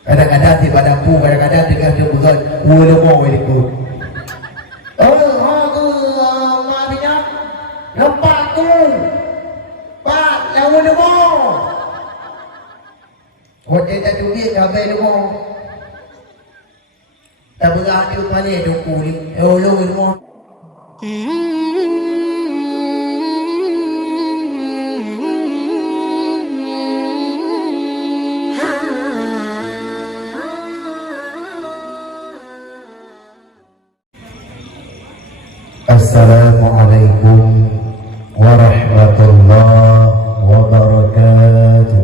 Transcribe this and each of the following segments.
Kadang-kadang di padaku, kadang-kadang dengan dia berat, wala mo itu. Aku mabinya, lepas tu, pak, lawan mo. Hotel tak duit, habis mo. Tak berani upani doku ni, lo mo. Assalamualaikum warahmatullahi wabarakatuh.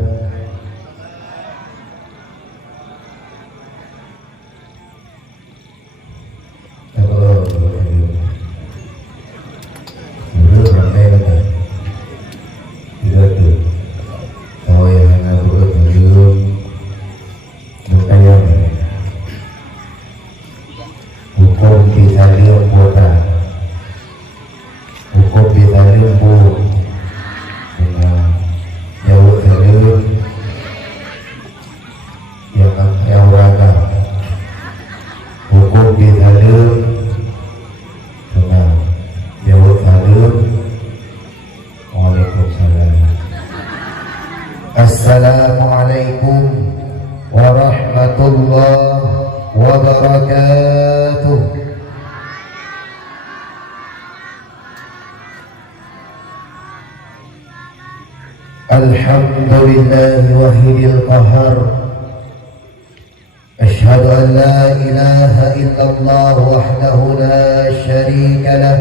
Hukum kita lihat kota. Hukum kita limpur dengan jauh terlalu yang ragam. Hukum kita lihat dengan jauh terlalu. Waalaikumsalam. Assalamualaikum warahmatullahi wabarakatuh. Alhamdulillah wahidil qahar. Ashhadu an la ilaha illallah wahdahu la syarika lah.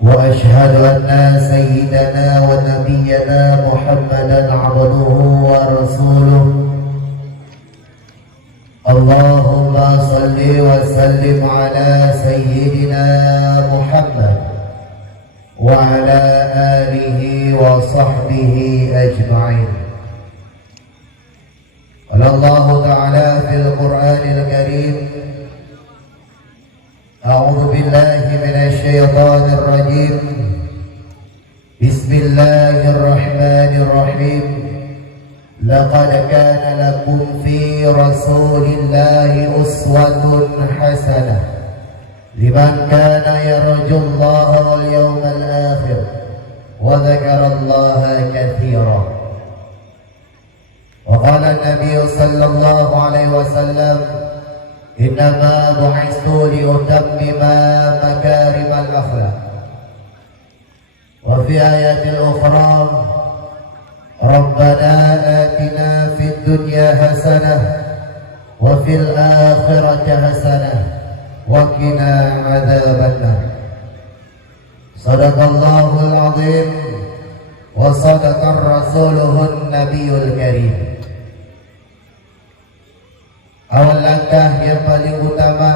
Wa ashhadu anna sayyidana wa nabiyyana Muhammadan abduhu wa rasuluh. Allahumma salli wa sallim ala sayyidina Muhammad wa ala alihi wa sahbihi ajma'in. Qala Allah Ta'ala fil Qur'anil Karim, A'udzu billahi minasy syaithanir rajim. Bismillahirrahmanirrahim. Laqad kana lakum fi Rasulillahi uswatun hasanah liman kana yarjullaha wal yawmal akhir wa dzakarallaha katsiran. Wa qala an-nabiy sallallahu alaihi wasallam, innama bu'istu liutammima makarimal akhlaq. Wa fi ayatil ukhra, Rabbana atina fid dunya hasanah wa fil akhirati hasanah wa qina adzabannar. Sadaqallahul azim wa sadaqar rasuluhun nabiyul karim. Awal langkah yang paling utama,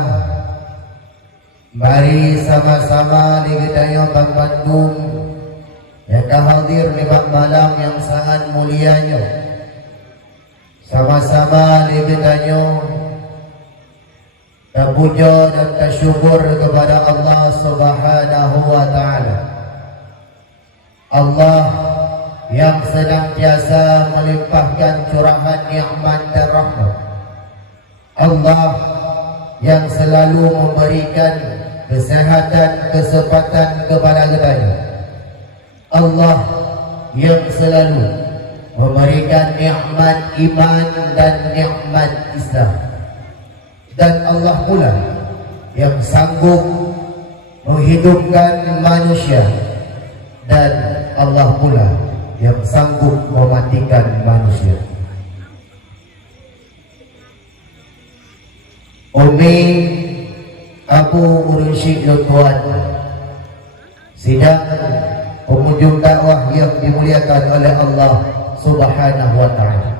mari sama-sama di Gedaya Bang Bandung yang hadir di malam yang sangat mulianya, sama-sama di Gedaya terpuja dan tersyukur kepada Allah Subhanahu wa Ta'ala. Allah yang senantiasa melimpahkan curahan nikmat dan rahmat. Allah yang selalu memberikan kesehatan, kesempatan kepada Gedaya. Allah yang selalu memberikan nikmat iman dan nikmat Islam. Dan Allah pula yang sanggup menghidupkan manusia, dan Allah pula yang sanggup mematikan manusia. Umi Abu Ursyid Lutfan, sidang pengunjung dakwah yang dimuliakan oleh Allah Subhanahu wa Ta'ala.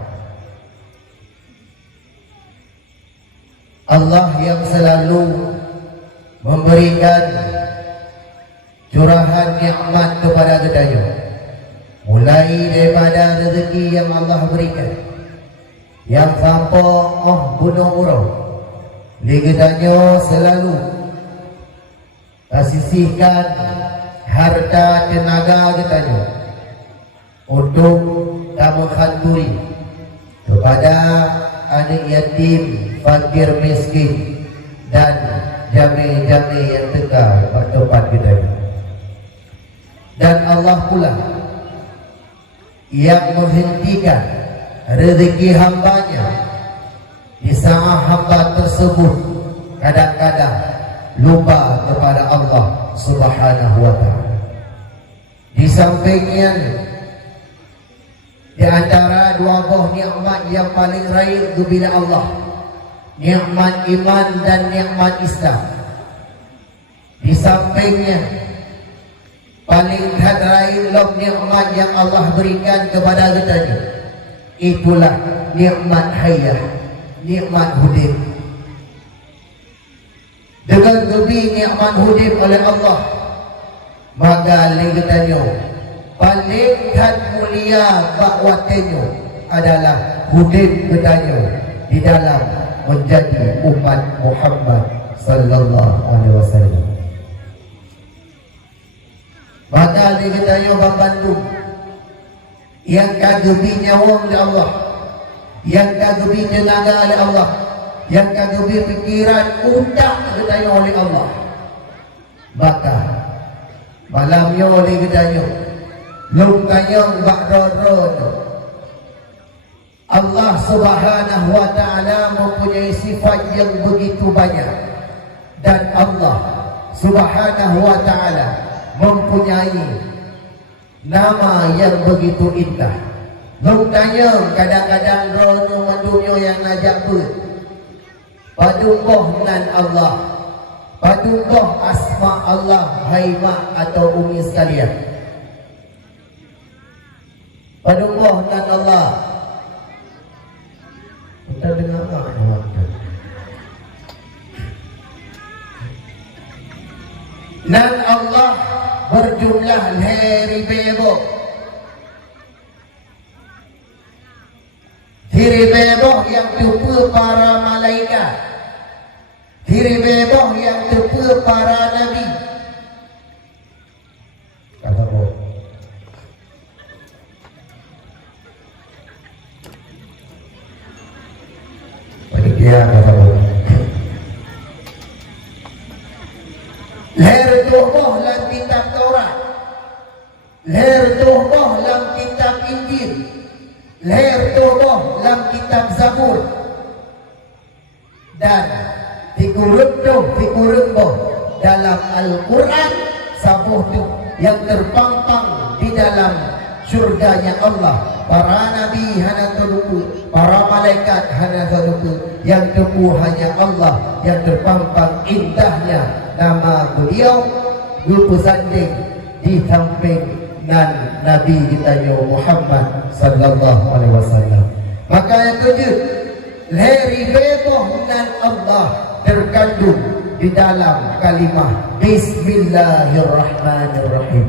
Allah yang selalu memberikan curahan nikmat kepada Gedaya, mulai daripada rezeki yang Allah berikan, yang sampai bunuh urang di Gedaya selalu tersisihkan harta tenaga Gedaya untuk tamu khanturi kepada anak yatim, fakir miskin, dan jami-jami yang tegak bertempat kita. Dan Allah pula yang menghentikan rezeki hambanya di saat hamba tersebut kadang-kadang lupa kepada Allah Subhanahu wa ta'ala. Di sampingnya, di antara dua buah nikmat yang paling raya kepada Allah, nikmat iman dan nikmat Islam. Di sampingnya, paling raya nikmat yang Allah berikan kepada kita ni, itulah nikmat hayah, nikmat hidup. Dengan lebih nikmat hidup oleh Allah, maka kita paling mulia bakwatenyo adalah hidup kita di dalam menjadi umat Muhammad sallallahu alaihi wasallam. Maka kita membantu yang kagubi nyawa oleh Allah, yang kagubi tenaga oleh Allah, yang kagubi pikiran utak kita oleh Allah. Maka malamnya oleh kita lungkayong bakroron, Allah Subhanahu wa ta'ala mempunyai sifat yang begitu banyak, dan Allah Subhanahu wa ta'ala mempunyai nama yang begitu indah. Lungkayong kadang-kadang rono mendunia yang najak pun padukoh nan Allah, padukoh asma Allah, hai mak atau umi sekalian. Padukoh nan Allah. Kita dengar tak? Nan Allah berjumlah ribu. Ribu yang tupu para malaikat, ribu yang tupu para nabi. Kata Allah, panitia kata Allah, leher tubuh dalam kitab Taurat, leher tubuh dalam kitab Injil, leher tubuh dalam kitab Zabur, dan fikurun dalam Al-Quran, sabuh tu yang terpampang di dalam syurganya Allah. Para nabi hanya terlupa, para malaikat hanya terlupa, yang tepu hanya Allah, yang terpampang indahnya nama beliau bersanding di samping dan Nabi kita Muhammad sallallahu alaihi wasallam. Maka yang tujuh, lahir betoh dan Allah terkandung di dalam kalimah Bismillahirrahmanirrahim.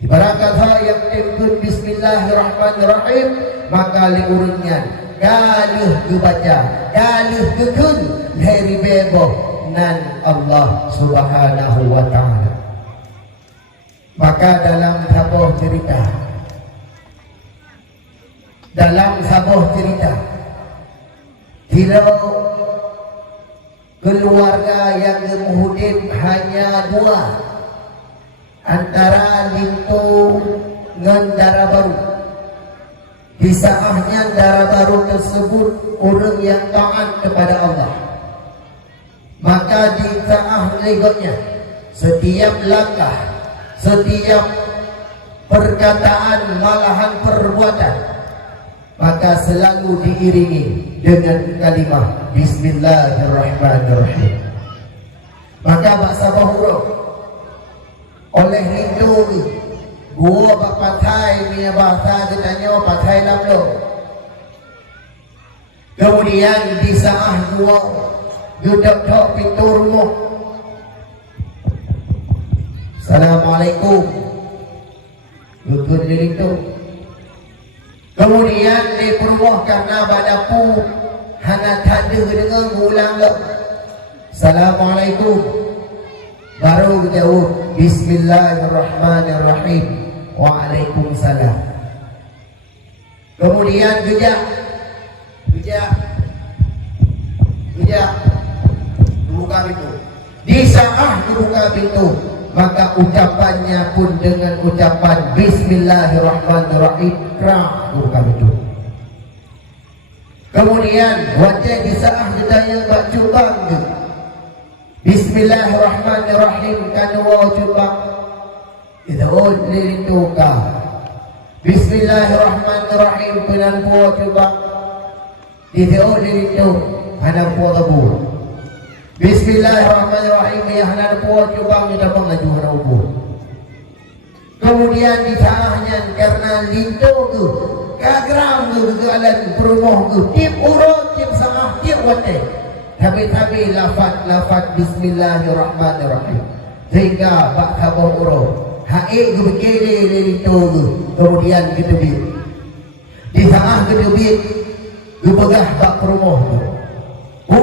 Ibarat kata yang timbul Bismillahirrahmanirrahim, maka liurunnya galih dibaca, galih kekun lahir betoh dan Allah Subhanahu wa ta'ala. Maka dalam sebuah cerita, tidak keluarga yang kemudian hanya dua, antara Lintu dengan Dara Baru. Di saatnya Dara Baru tersebut orang yang taat kepada Allah, maka di saat berikutnya setiap langkah, setiap perkataan, malahan perbuatan, maka selalu diiringi dengan kalimah Bismillahirrahmanirrahim. Maka bahasa bahuruk oleh Hindu gua patai punya bahasa ditanya patai lamlo. Kemudian di saat gua duduk pintu rumah, Assalamualaikum, gugur diri itu. Kemudian di rumah karena badapu hana tak ada dengan ulang lo, Assalamualaikum, baru jawab Bismillahirrahmanirrahim, Waalaikumsalam. Kemudian gejak dia buka pintu. Di saat dibuka pintu, maka ucapannya pun dengan ucapan Bismillahirrahmanirrahim. Buka pintu. Kemudian wajah di saat ditanya bak cubang tu. Bismillahirrahmanirrahim kanwa cubang. Idhul lilituka. Bismillahirrahmanirrahim penanpuwa cubang. Idhul lilitu hanapwa tabu. Bismillahirrahmanirrahim ya hanapwa cubang ni dapat laju hanapu. Kemudian ditahanya karena lintu tu kagram tu alat perumoh tu tip urut tip sangah tip wate tabi-tabi lafaz Bismillahirrahmanirrahim sehingga bak tabah urut haik tu berkele lintu tu kemudian gitu bit di sangah gitu bit tu pegah bak perumoh tu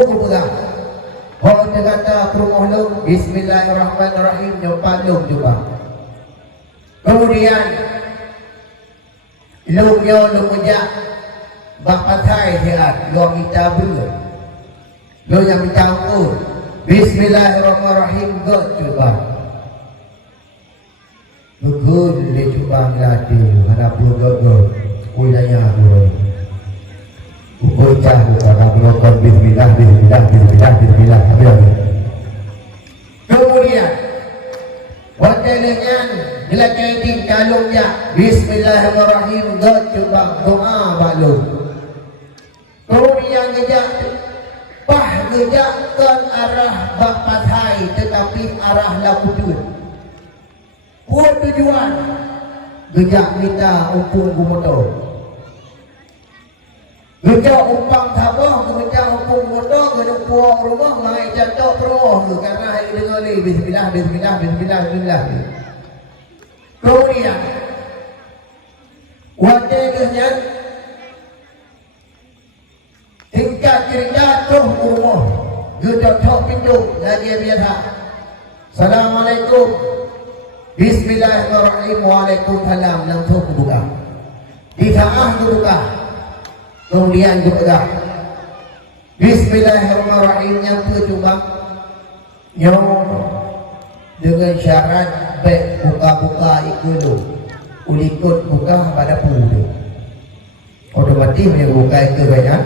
tu pegah dia kata perumoh lu Bismillahirrahmanirrahim nyopan lu juga kemudian lu ngejak bak patai sihat lu kita ber lu yang mencampur Bismillahirrahmanirrahim god coba god le coba ngelati hadapun god kuyanya aku bocah kalau melakukan bismillah kemudian hotelnya bila kaitin kalungnya Bismillahirrahmanirrahim god coba doa balung kemudian gejakkan arah bak patai tetapi arah laputun buat tujuan gejak minta umpung gumoto gejak umpang tabah gejak umpung gumoto gedung puang rumah mai jatuh peruh karena hari dengar ni bismillah kemudian wajahnya tingkat cerita tuh rumah gedok pintu lagi biasa Assalamualaikum Bismillahirrahmanirrahim Waalaikumsalam langsung buka di tengah buka kemudian buka Bismillahirrahmanirrahim yang coba yang dengan syarat baik buka-buka ikut ulikut buka pada puluh otomatis yang buka itu banyak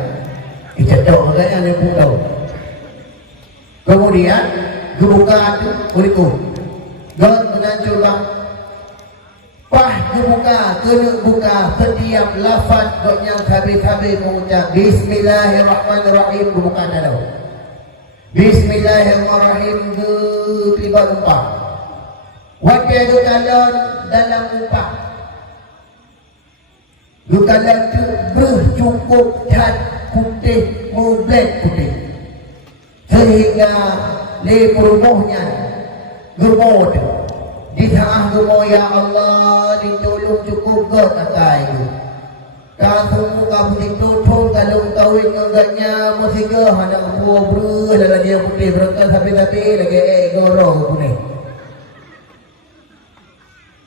dicetok makanya yang buka kemudian buka itu ulikut dan mencoba pah kena buka setiap lafaz yang habis-habis mengucap Bismillahirrahmanirrahim buka dalam Bismillahirrahmanirrahim tiba lupa wakil dukalan dalam lupa dukalan itu bercukup dan putih mublet putih sehingga di perumohnya gemod di tengah gemod ya Allah ditolong cukup god akai itu kalau kamu ditutup kalau kawin enggaknya musika anak buah bro dalam dia putih berangkat tapi lagi gorong kuning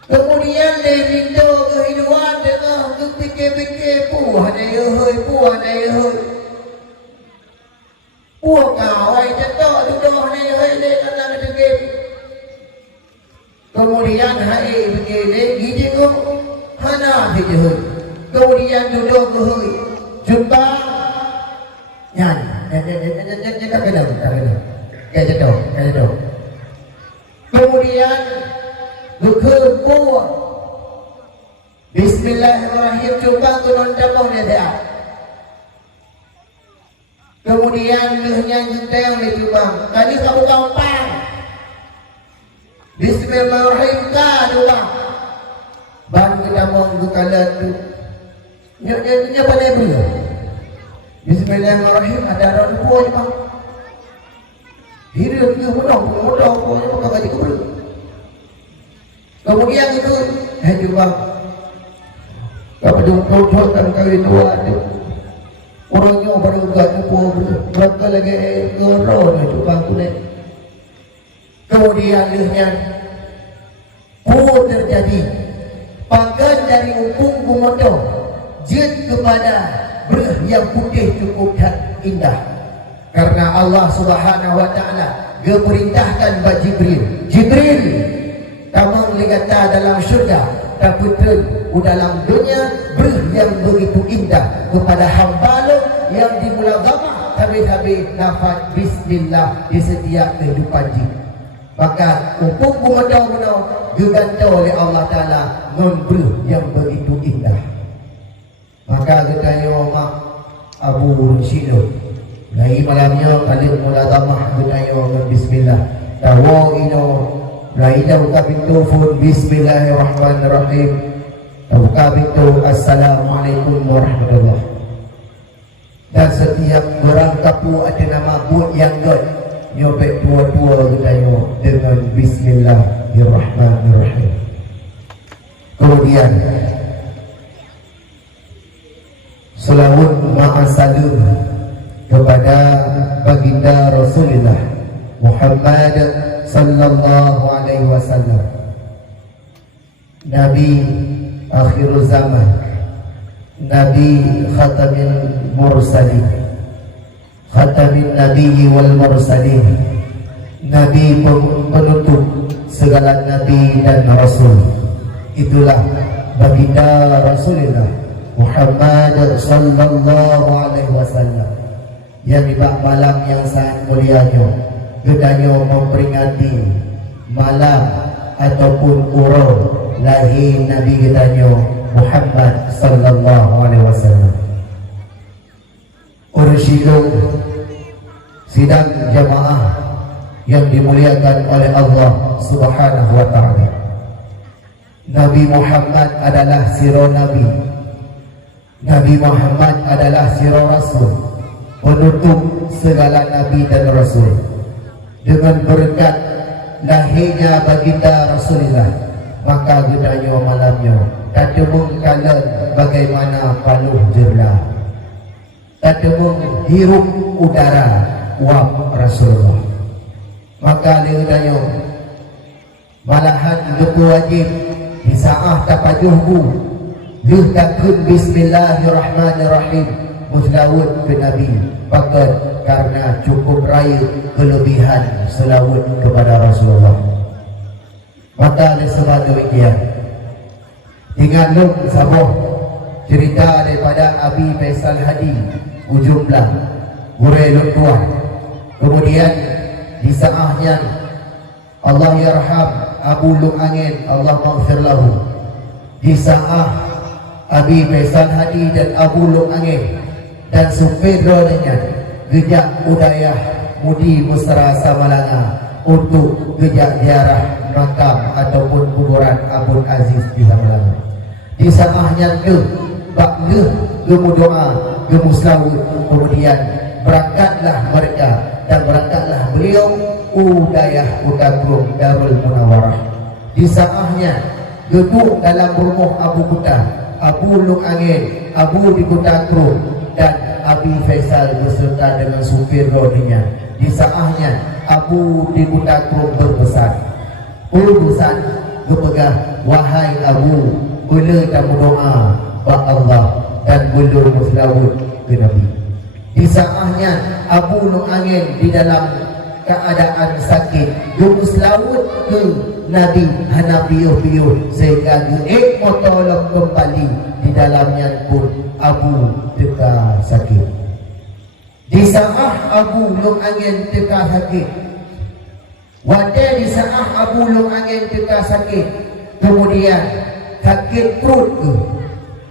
kemudian dia minta kehidupan dengan fikir-fikir puah nayahoi puah kawai cetok duduh nayahoi dia kata fikir kemudian hai begini gigi ku hana fikir kemudian duduk berhuri jumpa nyanyi tak kena kayak jatuh kemudian berkepuk Bismillahirrahmanirrahim jumpa turun damau dia kemudian lehnya jentel dia jumpa tadi kamu gampang Bismillahirrahmanirrahim dua ban kita mau bukalan tu nya pada ibu Bismillahirrahmanirrahim ada orang tua je bang hidup dia mudah pokoknya pakai gaji kubur kemudian itu coba kalau jumpa kan kali dua tu orangnya baru gaji kubur berapa lagi gerol itu bang kulit kemudian lehnya terjadi pakan dari upung gumoto jid kepada berh yang putih cukup dan indah Karena Allah Subhanahu wa taala geperintahkan ba Jibril, Jibril kamu ligata dalam syurga taputeun dalam dunia beri yang begitu indah kepada hamba lo yang dimulaghamah habis-habis nafas bismillah di setiap kehidupan jin. Maka hukum gumedau-gumedau digantau oleh Allah Ta'ala memberi yang begitu indah. Maka kita mak Abu Rushilo lagi malamnya kali mulaghamah kita bismillah tawa ino Raida buka pintu phone bismillahirrahmanirrahim. Buka pintu assalamualaikum warahmatullahi. Dan setiap orang kapu ada nama buat yang god nyobek tua-tua kita dengan bismillahirrahmanirrahim. Kemudian selawat ma'asalum kepada baginda Rasulullah Muhammad sallallahu alaihi wasallam, Nabi akhir zaman, Nabi khatamin mursalin, khatamin nabiyyi wal mursalin, Nabi penutup segala nabi dan rasul. Itulah baginda Rasulullah Muhammad sallallahu alaihi wasallam yang di malam yang sangat mulianya gedanya memperingati malam ataupun urau lahir Nabi gedanya Muhammad sallallahu alaihi wasallam. Ursyidun sidang jamaah yang dimuliakan oleh Allah Subhanahu wa taala. Nabi Muhammad adalah sirah Nabi. Nabi Muhammad adalah sirah Rasul, penutup segala Nabi dan Rasul. Dengan berkat lahirnya baginda Rasulullah, maka gunanya malamnya tatemung kalan bagaimana paluh jerlah, tatemung hirup udara wab Rasulullah. Maka gunanya malahan lupa wajib di saat tapajuhku luh takun bismillahirrahmanirrahim muslawat ke Nabi pakat karena cukup raya kelebihan selawat kepada Rasulullah. Maka oleh sebab demikian tinggal luk sabuh cerita daripada Abi Faisal Hadi ujung belah Gurei Luk Tuah. Kemudian di saahnya Allah yarham Abu Luk Angin, Allah maghfir lahu. Di saah Abi Faisal Hadi dan Abu Luk Angin dan supir rodanya gejak udayah Mudi Musra Samalanga untuk gejak ziarah makam ataupun kuburan Abu Aziz di Samalanga. Di saahnya ke bak gemu doa gemu selawat, kemudian berangkatlah mereka dan berangkatlah beliau udayah Utakum Darul Munawarah. Di saahnya gedung dalam rumah Abu Kuta, Abu Luk Angin, Abu di Kuta Krum dan Abi Faisal beserta dengan supir rodinya. Di saahnya Abu di Kuta Krum berpesan, berpesan berpegah, wahai Abu, boleh kamu doa bak Allah dan boleh berselawat ke Nabi. Di saahnya Abu Luk Angin di dalam keadaan sakit berselawat ke Nabi hana piuh-piuh sehingga geek motolong kembali. Di dalamnya pun Abu teka sakit. Di saat Abu Luk Angin teka sakit, wadah di saat Abu Luk Angin teka sakit, kemudian sakit perut ke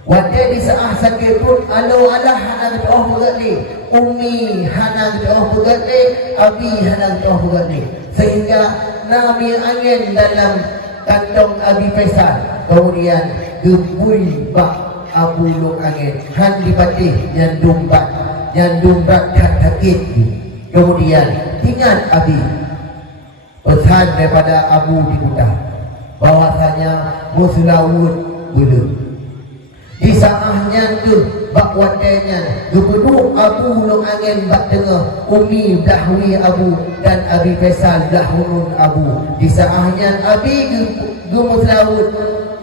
wadah di saat sakit perut, alo alah hana doa bergali, Umi hana doa bergali, Abi hana doa bergali, sehingga Nabi Angin dalam kantong Abi Faisal. Kemudian gebui bak Abu Luk Angin han dipatih yang dumbat kat sakit. Kemudian ingat Abi pesan daripada Abu di Kuta bahwasanya muslawut belum. Di saahnya tu bak wadanya gubernur Abu Luk Angin bak tengah Umi dahwi Abu dan Abi Faisal dahurun Abu. Di saahnya Abi gemuslawut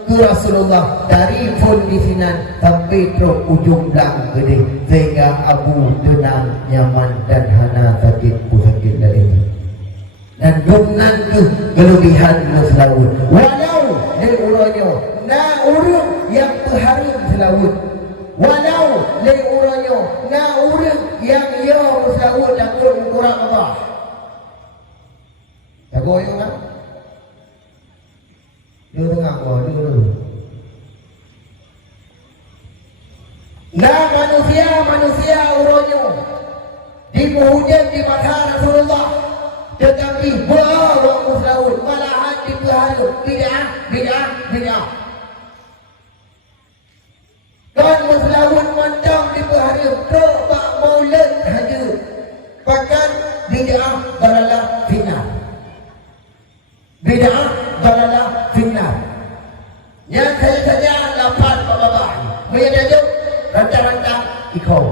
ke Rasulullah dari pun di sini sampai terus ujung belang gede sehingga Abu tenang nyaman dan hana sakit pusakit dari ini dan dengan tu kelebihan selawut walau dari urangnya na urang yang berharim selawut walau dari urangnya na urang yang ia selawut dan kurang apa tak goyang kan dia tengah kau dulu. Nah manusia uronyo dipuja di mata Rasulullah, tetapi bawa muslawun malahan dipehalu bid'ah. Dan muslawun mantang dipehalu terbak maulid haji, bahkan bid'ah balalah final. Bid'ah balalah final. Yang saya dapat babah. Menjadi rantang-rantang ikau.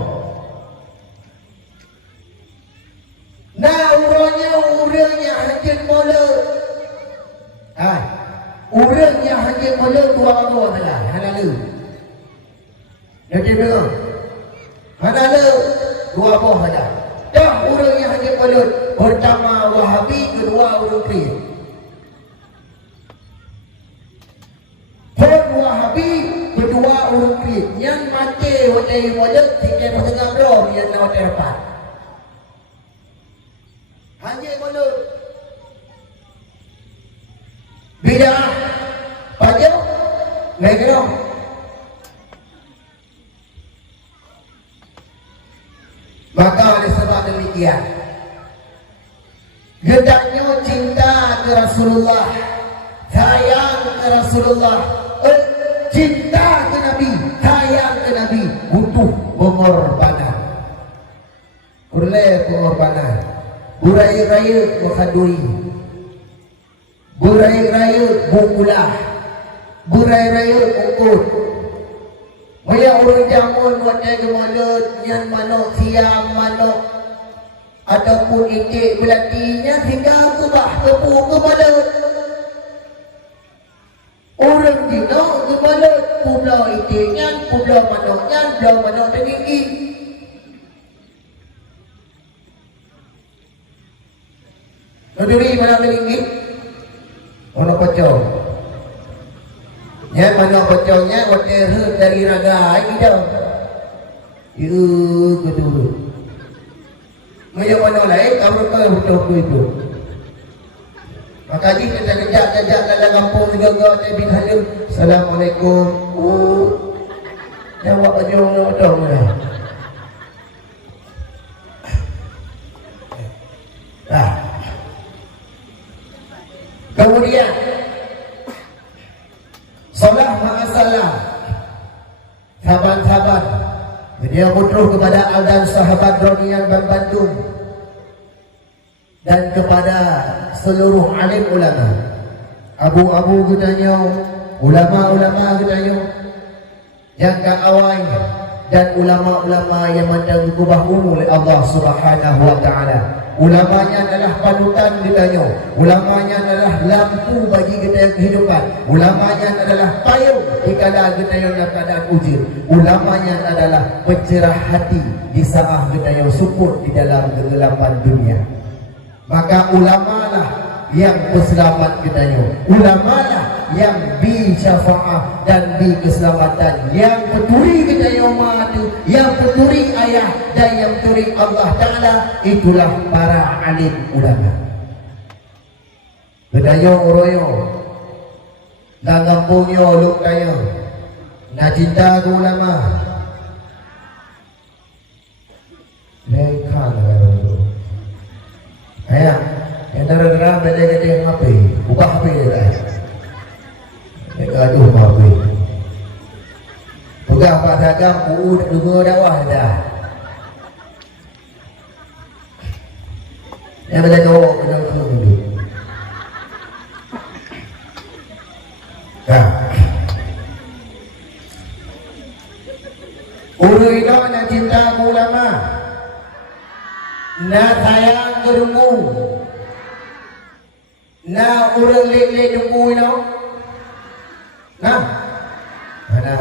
Nah urangnya haji maulid. Urangnya haji maulid dua orang adalah halalu. Jadi betul. Halalu dua buah saja. Dah urangnya haji maulid pertama Wahabi, kedua urang Kristian. Wahabi kedua urut krit yang mati wadai wajah tiga pertengah bro yang nak terdapat hanya mulut bila pajak negara maka oleh sebab demikian hendaknya cinta ke Rasulullah, sayang ke Rasulullah, cinta ke Nabi, sayang ke Nabi, butuh pengorbanan. Pengorbanan. Burai-raya mukhaduri, burai-raya bungulah, burai-raya ukut. Maya orang jamun wadai gemalut, yang manok siam manok ataupun itik belatinya tinggal kebah tepuk kemalut. Orang dino kemalut pulau itiknya, pulau manoknya, pulau manok tertinggi. Keduri mana tertinggi? Manok pocong. Ya manok pocongnya hotel dari raga ini dah. Keduri. Maya manok lain kamu kau betul itu. Maka jika kita kejap-kejap dalam kampung juga saya bin Halim, Assalamualaikum. Jawab aja orang-orang lah. Kemudian salah ma'asalah sahabat-sahabat dia butuh kepada dan sahabat Rodian dan Bandung dan kepada seluruh alim ulama, abu-abu katanya, ulama-ulama katanya, yang kaawai dan ulama-ulama yang mendapat umum oleh Allah Subhanahu wa taala. Ulamanya adalah panutan katanya, ulamanya adalah lampu bagi kita kehidupan, ulamanya adalah payung dikala kita yang dalam keadaan ujian, ulamanya adalah pencerah hati di saat kita yang support di dalam kegelapan dunia. Maka ulamalah yang berselamat katanya, ulamalah yang bisyafaah dan keselamatan, yang peturi katanya mati, yang peturi ayah dan yang peturi Allah Ta'ala, itulah para alim ulama. Katanya oroyo dan kampungnya luk kaya nak cinta ke ulama mereka lah. Ayah, yang darah-darah bela kata yang apa? Ubah apa dia dah? Mereka aduh apa? Pegang Pak Sagam, dua dakwah dah. Yang bela kau kena tu dulu. Urido nak cinta ulama. Na sayang ke dungu, na urang lek-lek dungu ino, Nah, mana?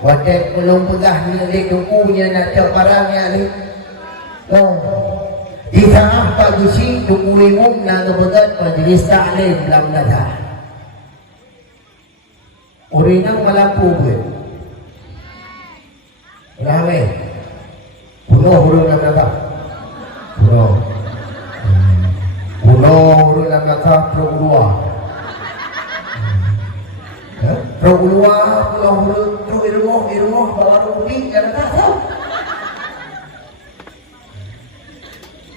Wadah belum pegah ni dukunya nak cak barangnya ni. Oh, di tengah pagi si duku imum nak kebegat majlis taklim dalam nada. Orang malampu pun. Ramai. Bunuh dalam nada. Bunuh dalam nada teruk dua. Teruk dua, teruk ilmu, bawa rupi, jangan tak tahu.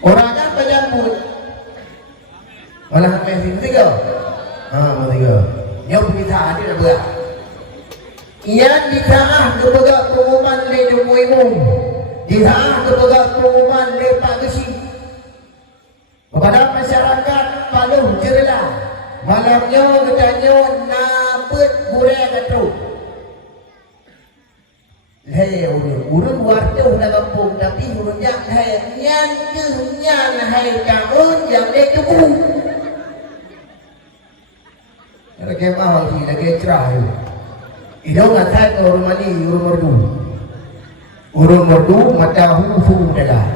Orang kan penyambut. Malah sampai tiga. Tiga. Yang kita ada dah berat. Ia ditaah kepada pengumuman le umum. Ditaah kepada pengumuman le Pak Gesi. Kepada masyarakat Paluh Jerlah. Malamnya katanya nabut burai katu. Hei urun warga dah kampung tapi urun yang hai nyan ke nyan hai kaun yang le kebu. Ada kemah lagi lagi cerah. Idong ngatai ke urun mani urun merdu. Urun merdu mata hu dah.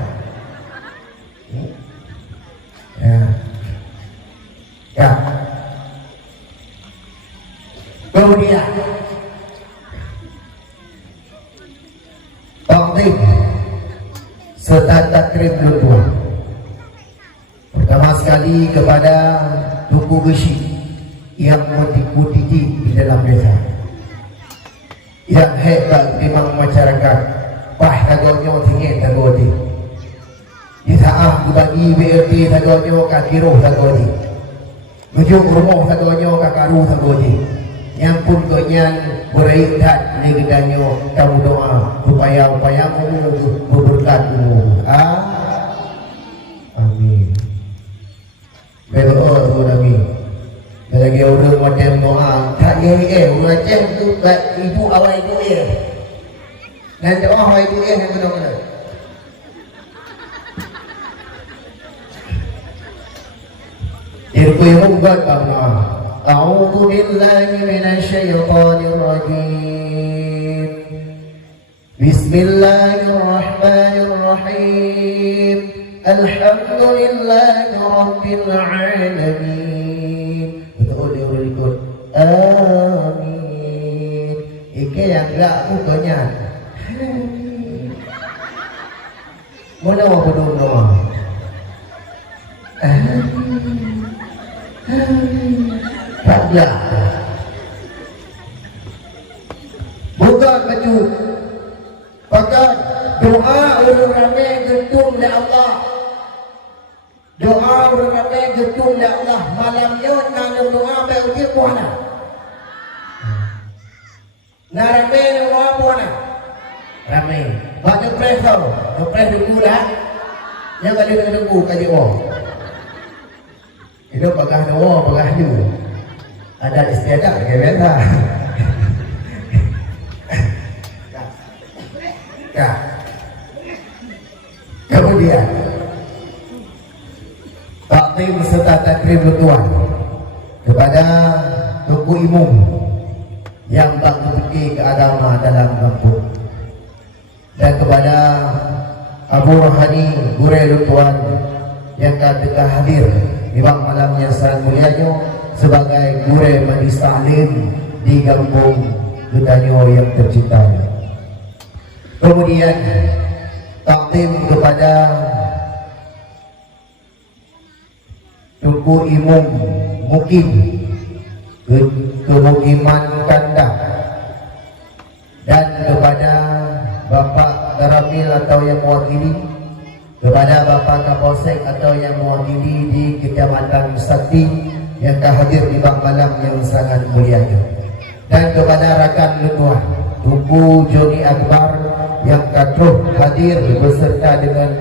Ya. Kemudian taklim serta takrib lutuan. Pertama sekali kepada Tuku Gesi yang mengikuti di dalam desa, yang hebat memang masyarakat bah tagonya tinggi tagodi di saat dibagi BRT tagonya kakiruh tagodi ujung rumah tagonya kakaruh tagodi yang pun konyan berikat di gedanyo kamu doa upaya-upayamu berberkatmu. Amin. Berdoa tu Nabi. Lagi orang macam doa tak ye macam tu ibu awal ibu dan doa awal ibu yang benar-benar. Irku yang buat Allah. أعوذ بالله من الشيطان الرجيم بسم الله الرحمن الرحيم الحمد لله رب العالمين. Betul dia boleh ikut amin. Ike yang tak bukannya mana apa doa Taklah bukan baju pakai doa orang ramai gentung oleh Allah. Doa orang ramai gentung oleh Allah. Malamnya nak doa bagi puana. Nak ramai doa puana. Ramai. Banyak press tau. Press dulu lah. Jangan ada tunggu kaji orang. Itu bagah doa, bagah dulu. Ada istiadat ke benda. Ya. Kemudian taklim serta takrib lutuan kepada Tuku Imum yang tak terfikir ke agama dalam kampung, dan kepada Abu Rohani Gurai Lutuan yang ketika hadir di malam yang sangat mulianya sebagai guru majlis taklim di kampung Gedanyo yang tercinta. Kemudian taklim kepada Tuku Imum Mukim Kemukiman Kandang, dan kepada Bapak Daramil atau yang mewakili, kepada Bapak Kapolsek atau yang mewakili di Kecamatan Sakti yang hadir di malam yang sangat mulia, dan kepada rakan lutuan Tuku Joni Akbar yang katruh hadir beserta dengan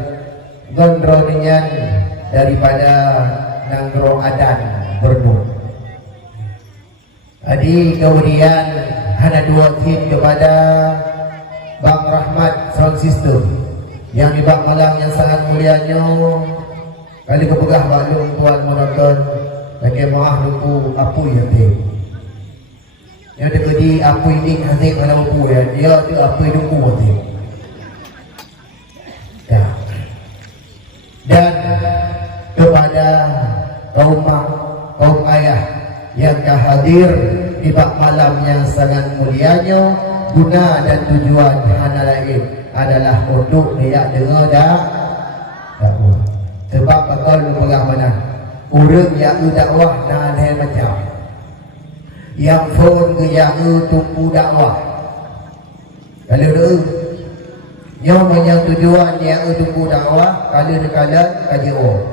gondronian daripada Nanggro Adan Bernur. Jadi kemudian ada dua tim kepada Bang Rahmat Sound System yang di malam yang sangat mulianya kali kepegah maklum tuan menonton Lagi maaf lupu apa ya teh. Yang ada di apa ini hasil mana lupu ya. Dia tu apa lupu teh. Ya. Dan kepada kaum ayah yang hadir di bak malam yang sangat mulianya, guna dan tujuan hana lain adalah untuk dia dengar dakwah. Sebab bakal bagaimana orang yang dakwah dan macam yang phone ke yang tumpu dakwah. Kalau tu yang tujuan yang tumpu dakwah, kalau dekat kaji orang.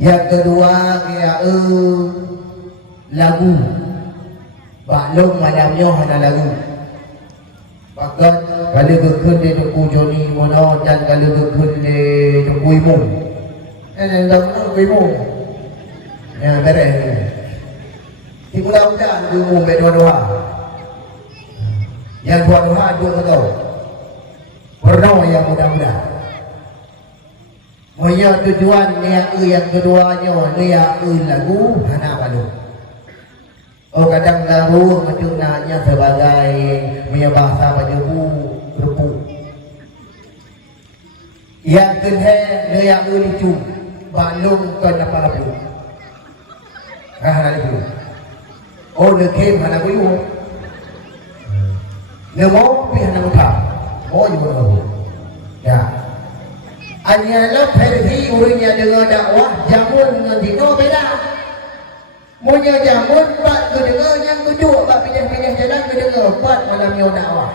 Yang kedua dia lagu. Baklum malamnya hana lagu. Bahkan kalau berkun di tuku Joni Mono dan kalau berkun di tuku Imung. Dalam tuku Imung. Ya beres. Di bulan-bulan di Imung berdua-dua. Yang dua-dua dua betul. Pernah yang mudah-mudah. Moya tujuan yang keduanya dia lagu hana balu. Oh kadang lagu macamnya sebagai punya bahasa baju rupu. Yang kedua dia lucu balum ke apa-apa. Hana itu. Oh dekem hana bayu. Nemo pi hana muta. Oh juga. Ya. Anyalah versi orang yang dengar dakwah jamun dengan dino beda. Munya jamun pak kedengar yang kedua pak pindah-pindah jalan kedengar empat malam yang dakwah.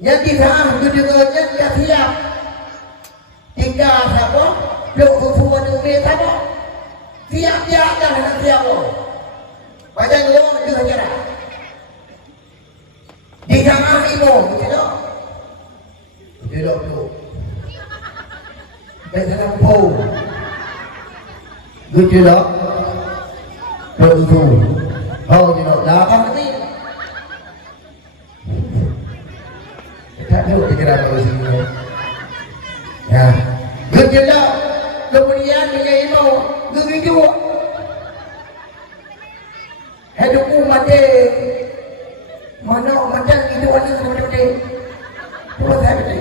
Yang tiga kedengarnya dia siap. Tiga siapa? Blok susuan umir siapa? Siap dia akan nak siap. Pada dua dia jarak. Di tengah ibu betul. Betul tu. Dalam pau, betul tak? Betul. Oh tidak, lapang ni. Tak tahu kita apa sini. Ya, betul tak? Kemudian dia itu begitu. Hidupku mati. Mana macam itu ada seperti itu.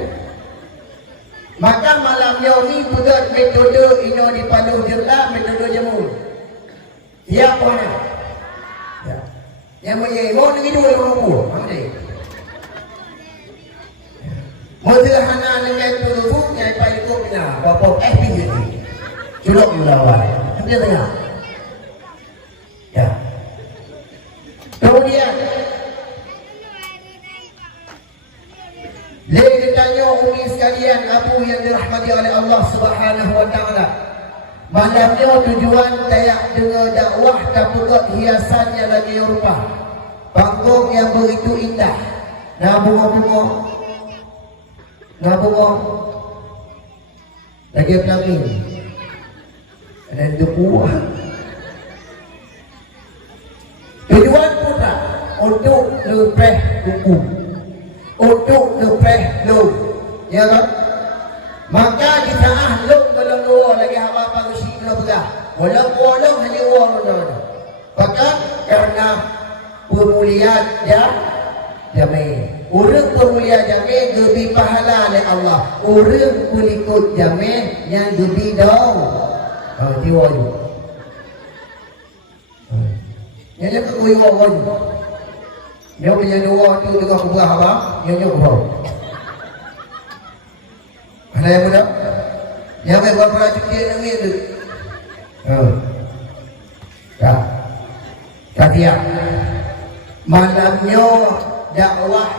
Maka malamnya ni pegat metode ino di Palu Jerlah, metode jamun. Siapa ni? Ya. Yang mau begitu orang mampu. Mana? Sederhana dengan itu yang paling ikutnya bapak FPJ ni. Julok lawan. Dia tengah. Ya. Kemudian Lagi tanya umi sekalian apa yang dirahmati oleh Allah Subhanahu wa taala. Malamnya tujuan tayak dengar dakwah dan pegat hiasannya lagi rupa. Panggung yang begitu indah. Nah bunga-bunga. Nah bunga. Lagi pelamin. Dan duku. Tujuan putra untuk lepas buku. Untuk lepas lu, ya kan? Maka kita ahluk dalam dua lagi hamba pangsi kena pegang. Walau hanya orang. Bahkan karena pemuliaan jamin. Orang pemuliaan jamin lebih pahala oleh Allah. Orang pengikut jamin yang lebih dahulu. Jiwa itu. Yang kekui orang. Yang punya dua tu juga kebuah apa? Yang kebuah. Ada yang muda? Yang berapa cuci yang ni tu? Ya. Katiak. Malamnya dakwah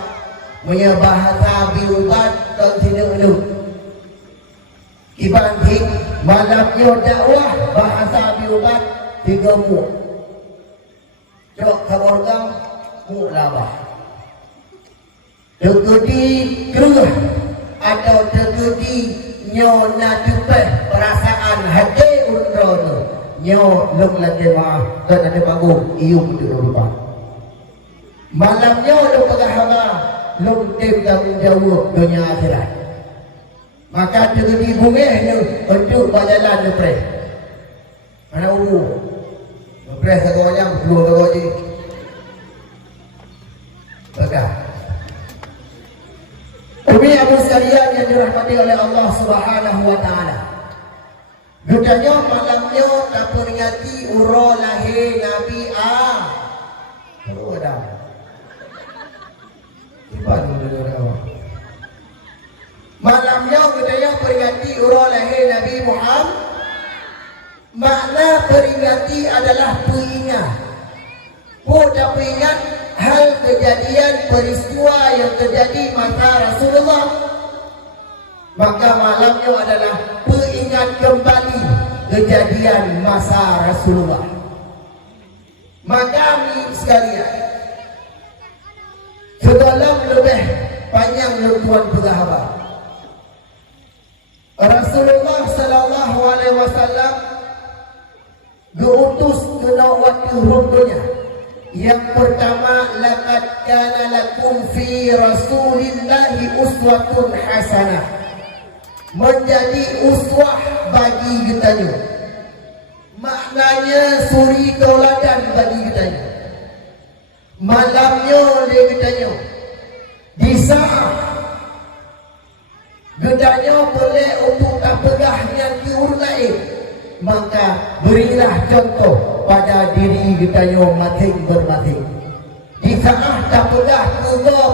punya bahasa biubat dan tidak elu. Dibanding malamnya dakwah bahasa biubat 3 mu. Cok kabargam mulabah. Terjadi keruh atau terjadi nyona tupeh perasaan hati undrono nyo lung lagi mah dan ada bagus iu betul lupa. Malamnya lung pegahama lung tim tanggung jawab dunia akhirat. Maka terjadi bumi ini untuk berjalan depan. Mana umur? Beres agaknya, belum agak je. Baiklah. Umi Abu sekalian yang dirahmati oleh Allah Subhanahu wa taala. Gudanya malamnya tak peringati ura lahir Nabi Baru ada. Tiba dulu. Malamnya gudanya peringati ura lahir Nabi Muhammad. Makna peringati adalah peringat. Pada peringat hal kejadian peristiwa yang terjadi masa Rasulullah. Maka malamnya adalah peringat kembali kejadian masa Rasulullah. Maka kami sekalian, sebelum lebih panjang tuan bersahabat, Rasulullah sallallahu alaihi wasallam diutus ke waktu ruknya. Yang pertama, laqad kana lakum fi Rasulillahi uswatun hasanah, menjadi uswah bagi kita. Maknanya suri tauladan bagi kita. Malamnya kita di saat kita boleh untuk tak pegahnya diurut lain, maka berilah contoh pada diri kita masing-masing. Di saat tak pegah kubur,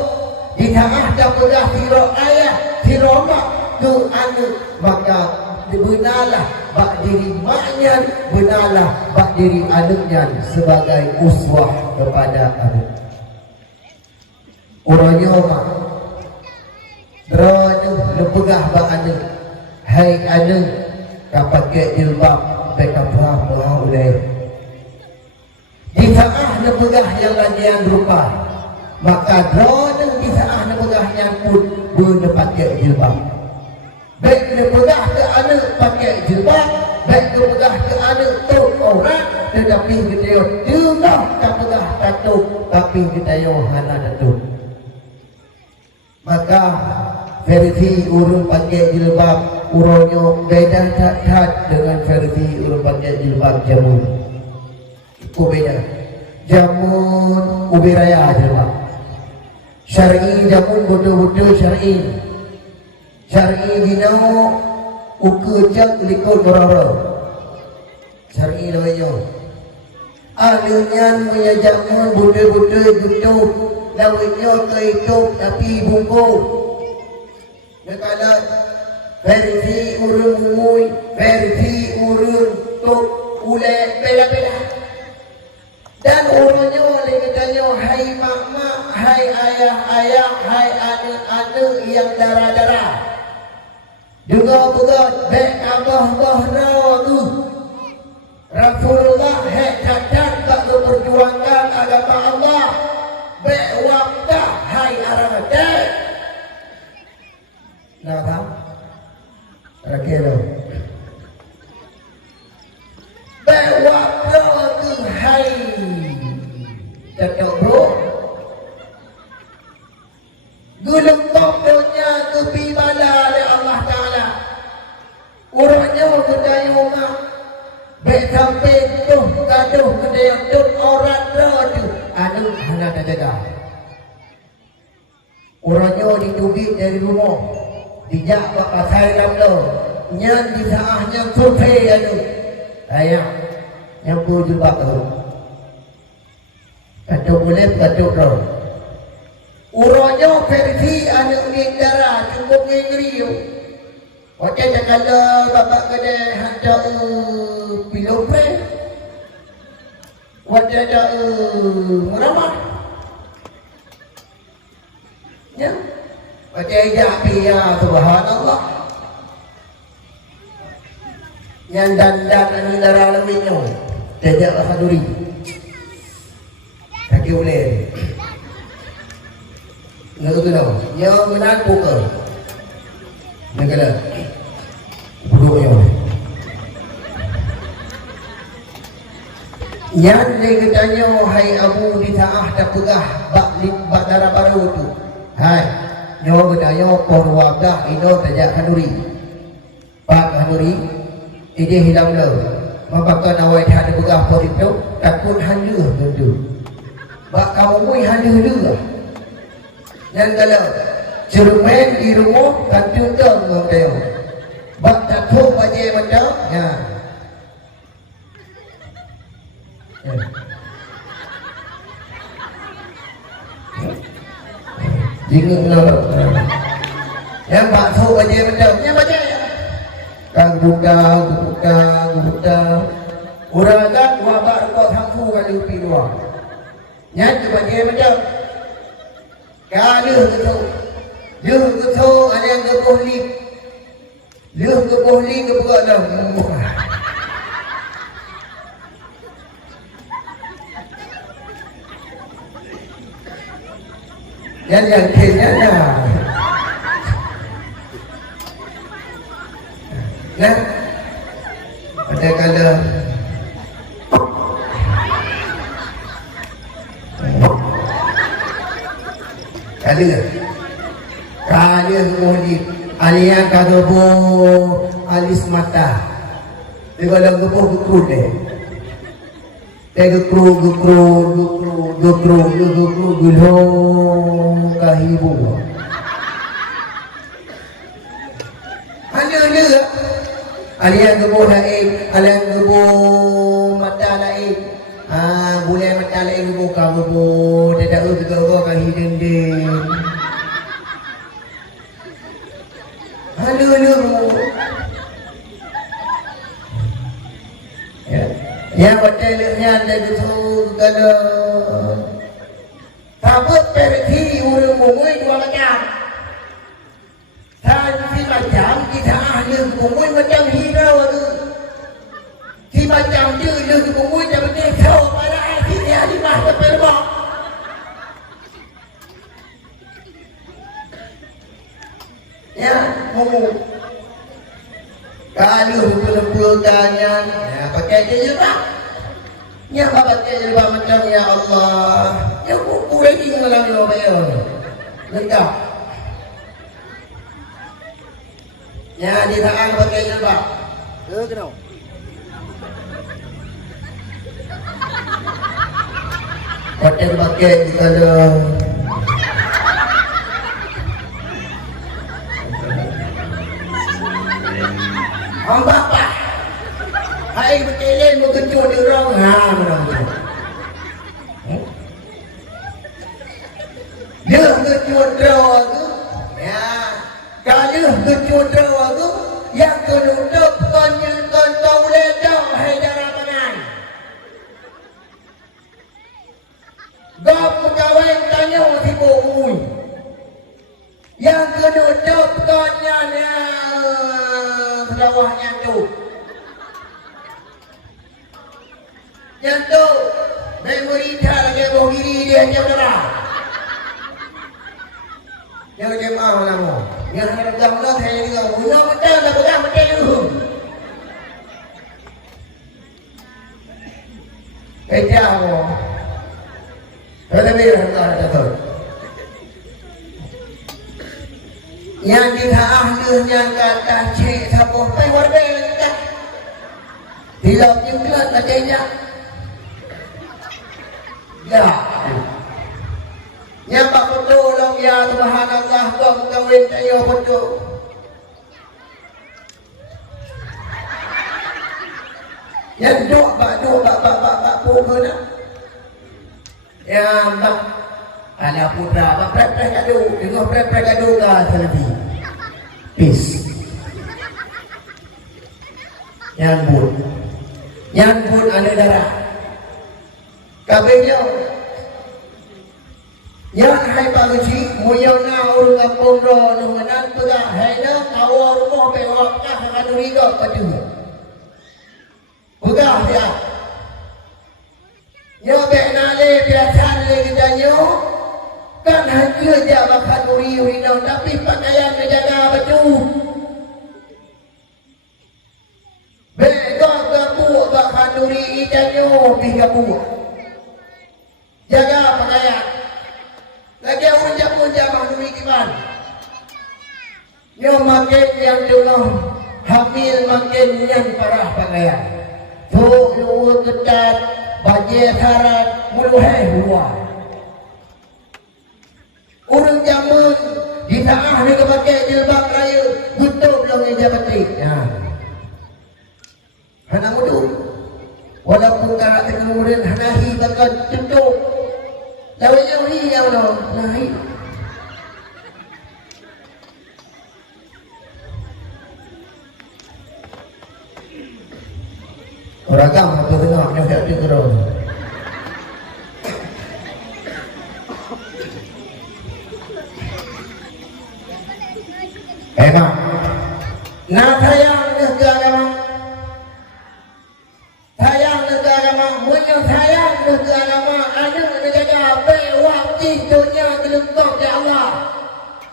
di saat tak pegah sirah ayah, sirah mak tu anak, maka benarlah bak diri maknya, benarlah bak diri anaknya sebagai uswah kepada anak. Orangnya mak Rana lepegah bak anak. Hai anak, kau pakai jilbab, mereka buah oleh. Di saat lepegah yang lagian rupa, maka Rana di saat lepegah yang pun boleh pakai jilbab. Baik lepegah ke anak pakai jilbab, baik lepegah ke anak tu orang, tetapi kita juga tak pegah tatuk, tapi kita hana tatuk. Maka versi urun pakai jilbab, urunnya beda tak dengan versi urun pakai jilbab jamun. Itu beda. Jamun ubi raya jilbab. Syar'i jamun betul-betul syar'i. Syar'i dino ukejak likut orang-orang. Syar'i lawannya. Alunya punya jamun betul-betul betul. Lawannya kehidup tapi bungkus. Kalau versi urun mui, versi urun tok ulek bela-bela. Dan urunnya oleh katanya, hai mak-mak, hai ayah-ayah, hai anak-anak yang darah-darah. Juga baik abah-abah tu. Rasulullah hekatan tak memperjuangkan agama Allah. Baik waktu hai aramadai. Nak tahu? Rakyat tu. Bewaktu tu hai. Cakap bro. Gulung dunia kepi bala oleh Allah Ta'ala. Urangnya kedai rumah. Baik sampai tu gaduh kedai tu orang tu. Aduh, hana tak jaga. Urangnya ditubik dari rumah. Dijak buat pasal dalam tu. Nyan di saat yang survei anu. Ayah, yang pun jubah tu. Katuk boleh, katuk tu. Urangnya versi anak darah cukup ngeri. Macam kalau bapak kena hantar pilopren. Macam ada meramah. Ya. Macam ya subhanallah. Yang dandan anu darah lebihnya. Tidak bahaduri. Kaki boleh. Nggak tu tau. Yang benar buka. Negara. Buduknya. Yang dia tanya, hai Abu di ta'ah tak pegah bak darah baru tu. Hai. Nyawa bertanya, kau wadah itu tajak kanuri. Pak kanuri, ini hilang dah. Mabakkan awal ada berapa itu takut hanya tu. Bak kamu mui hanya juga. Dan kalau cermin di rumah kan tuntun ngomel. Bak takut baca macam ya. Jingung lah. Yang bak takut baca macam yang baca ya. Kang buka. Orang kan wabak kau thampu kali upi dua. Nyat baca macam. Kalau gitu, ada yang kepohli, kebuka dah. Yang kena dah. Nah, ada kala kemudian alian kagabo alis mata dia dalam gepuk deh gulung kahibu ada alian gepuk lain alian gepuk mata lain boleh mata lain gepuk kagabo tidak juga kahideng Halo. Ya hotelnya ada gitu kalau tabut pergi urung mungui dua macam. Si macam kita ahli mungui macam hero tu. Si macam tu lu mungui dapat tahu pada akhirnya di masa perbak. Ya, kalau betul-betul tanya, ya pakai jilbab. Ya pakai jilbab macam ya Allah. Ya buku lagi malam Nobel. Lengkap. Ya di tangan pakai jilbab. Kenapa? Pakai kalau Bapa, hai berkeliling berkecut di orang, dia kecut orang tu, ya, kalau kecut orang tu, yang kenutup kau ledang, hai darah tangan. Gap pegawai tanya si bui, yang kenutup konyanya. Lawahnya tu yang tu memori lagi bawa diri dia macam mana yang jemaah lama yang harga Allah saya juga guna betul dah pegang betul dulu kerja aku lebih harga betul yang kita ahlinya kata cik sabuh pewar belakang tidak juga katanya ya yang pak betul long ya subhanallah kau kawin tayo betul yang duk bak pukul yang bak anak putra bak prep gaduh dengar prep gaduh ke selebih peace yang pun ada darah kabelnya yang hai paguci muyau na urung apong ro nunganan pega hai na kawa rumah pewak ka kanuri go patu pega dia yo be na le biasan le kita nyo kan hancur je bakat uri tapi pakaian menjaga baju begok gabu bakat uri ijanyo gabu jaga pakaian lagi unjak mahnuri kiban yo makin yang dulu hamil makin yang parah pakaian tu lu ketat bajir harat muluhai huwa urang jamun di taah ni pakai jilbab raya tutup long jabati hana mudu walaupun karat kemudian hanahi bakal tutup lawanya ni ya Allah nahi orang agama tu tengok yang tak ada Mak nah sayang negara sayang negara munyang sayang negara ada negara bewakti dunia gelembang ya Allah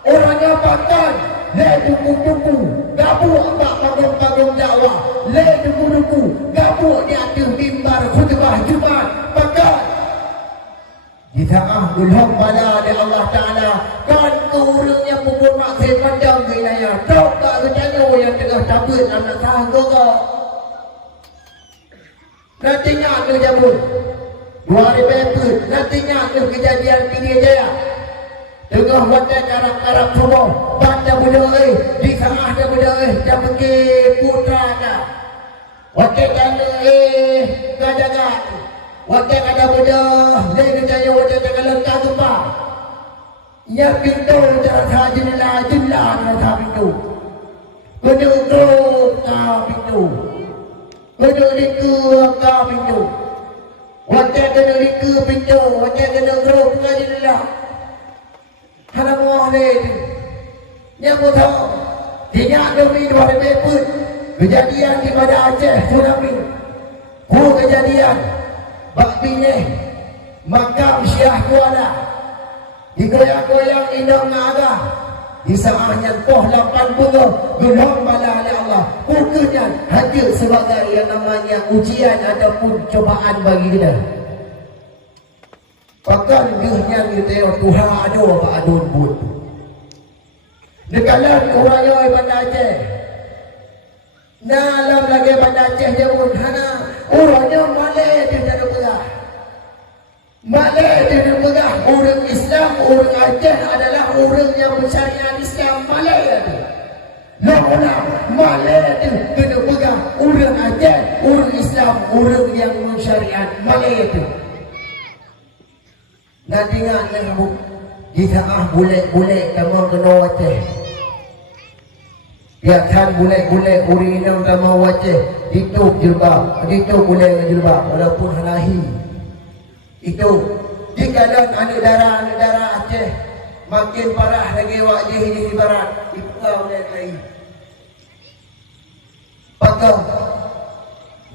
orangnya pakai le duku-duku gabuk abak panggung-panggung dakwah le duku-duku gabuk di atas mimbar khutbah Jumat pakai di tengah gulham bala di Allah Ta'ala kan keurangnya pupuk maksud pandang wilayah tahu tak ketanya yang tengah tabut anak tangga kau nantinya ada jamu 2 hari peput nantinya ada kejadian Pidi Jaya tengah wadah karab-karab semua banda muda di tengah ada muda dah pergi putra dah wadah kena gajagat wadah ada muda lagi kejaya wadah kena kagupah ya pintu cara jendela cara pintu kena grup pintu kena liku pintu wajah kena liku pintu wajah kena grup jendela hana mohon yang tahu tidak demi 2 peput kejadian di pada Aceh tsunami kejadian bak bini makam Syah Kuala digoyang-goyang indang naga di saahnya poh 8 bunga gulham bala oleh Allah pukulnya hadir sebagai yang namanya ujian ataupun cobaan bagi kita pakan gihnya kita Tuhan ada apa adun pun dekalan orang yang Banda Aceh dalam lagi Banda Aceh dia pun hana orangnya malai dia tak ada pegah Malay dia pegang orang Islam, orang Aceh adalah orang yang bersyariat Islam Malay itu. Nah, Malay itu kena pegang orang Aceh, orang Islam, orang yang bersyariat Malay itu. Nanti ingat kamu di tengah boleh kamu kena Aceh. Biarkan boleh orang ini kamu Aceh ditutup jilbab, ditutup boleh jilbab walaupun halahi. Itu di keadaan negara Aceh makin parah lagi wajah ini di barat dipukau oleh lain pakai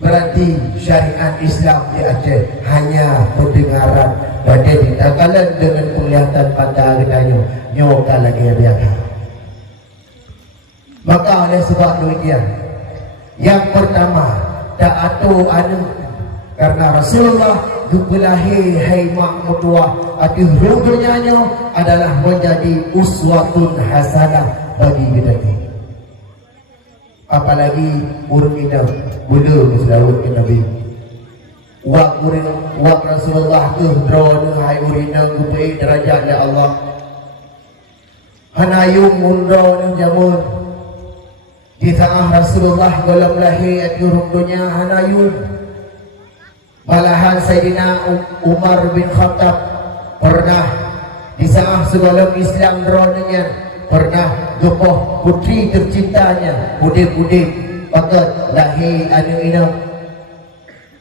berarti syariat Islam di Aceh hanya pendengaran pada ditakalan dengan penglihatan pada gedanya nyoka lagi biasa maka oleh sebab demikian yang pertama tak atu anu karena Rasulullah dibelahi hai makmutuah ati ruganya adalah menjadi uswatun hasanah bagi kita ni apalagi urang kita bulu selawat ke Nabi wak Rasulullah tu drone hai urina kupai derajat ya Allah hanayung undro jamun di tengah Rasulullah dalam lahir ati ruganya hanayung malahan Sayyidina Umar bin Khattab pernah di saat sebelum Islam dronenya pernah gepoh putri tercintanya budik-budik pakat lahir anu ina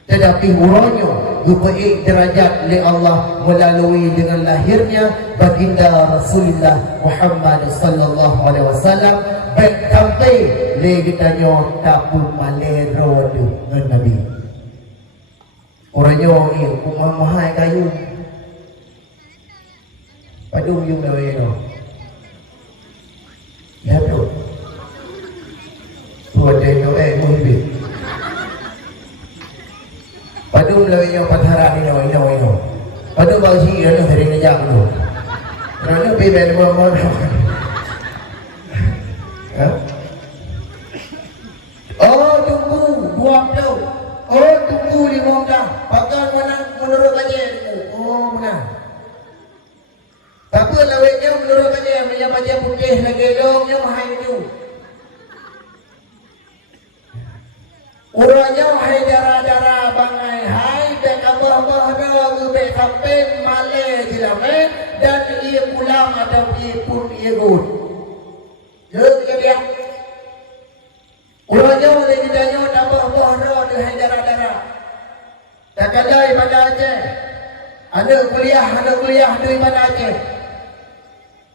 tetapi uronyo gepoh derajat oleh Allah melalui dengan lahirnya baginda Rasulullah Muhammad sallallahu alaihi wasallam baik sampai le kitanya tak pun malero dengan Nabi orangnya ni kumah mahal kayu padung yung lawa yun ya bro buat dia muhibit padung lawa yung patharan ino padung bangsi yun hari ngajak tu kerana bebel mo oh tunggu 20 Oh, tunggu di Mongkang. Pakai menang menurut baca. Oh, menang. Tapi lawetnya menurut baca, dia baca putih lagi dongnya mahal itu. Uranya hai dara-dara bangai hai bek abah-abah dah bek sampai male dilamen dan ia pulang atau ia pun ia gud. Jadi dia. Uranya oleh ditanya abah-abah dah hai dara-dara. Tak ada ibadah Aceh. Anak kuliah di mana Aceh.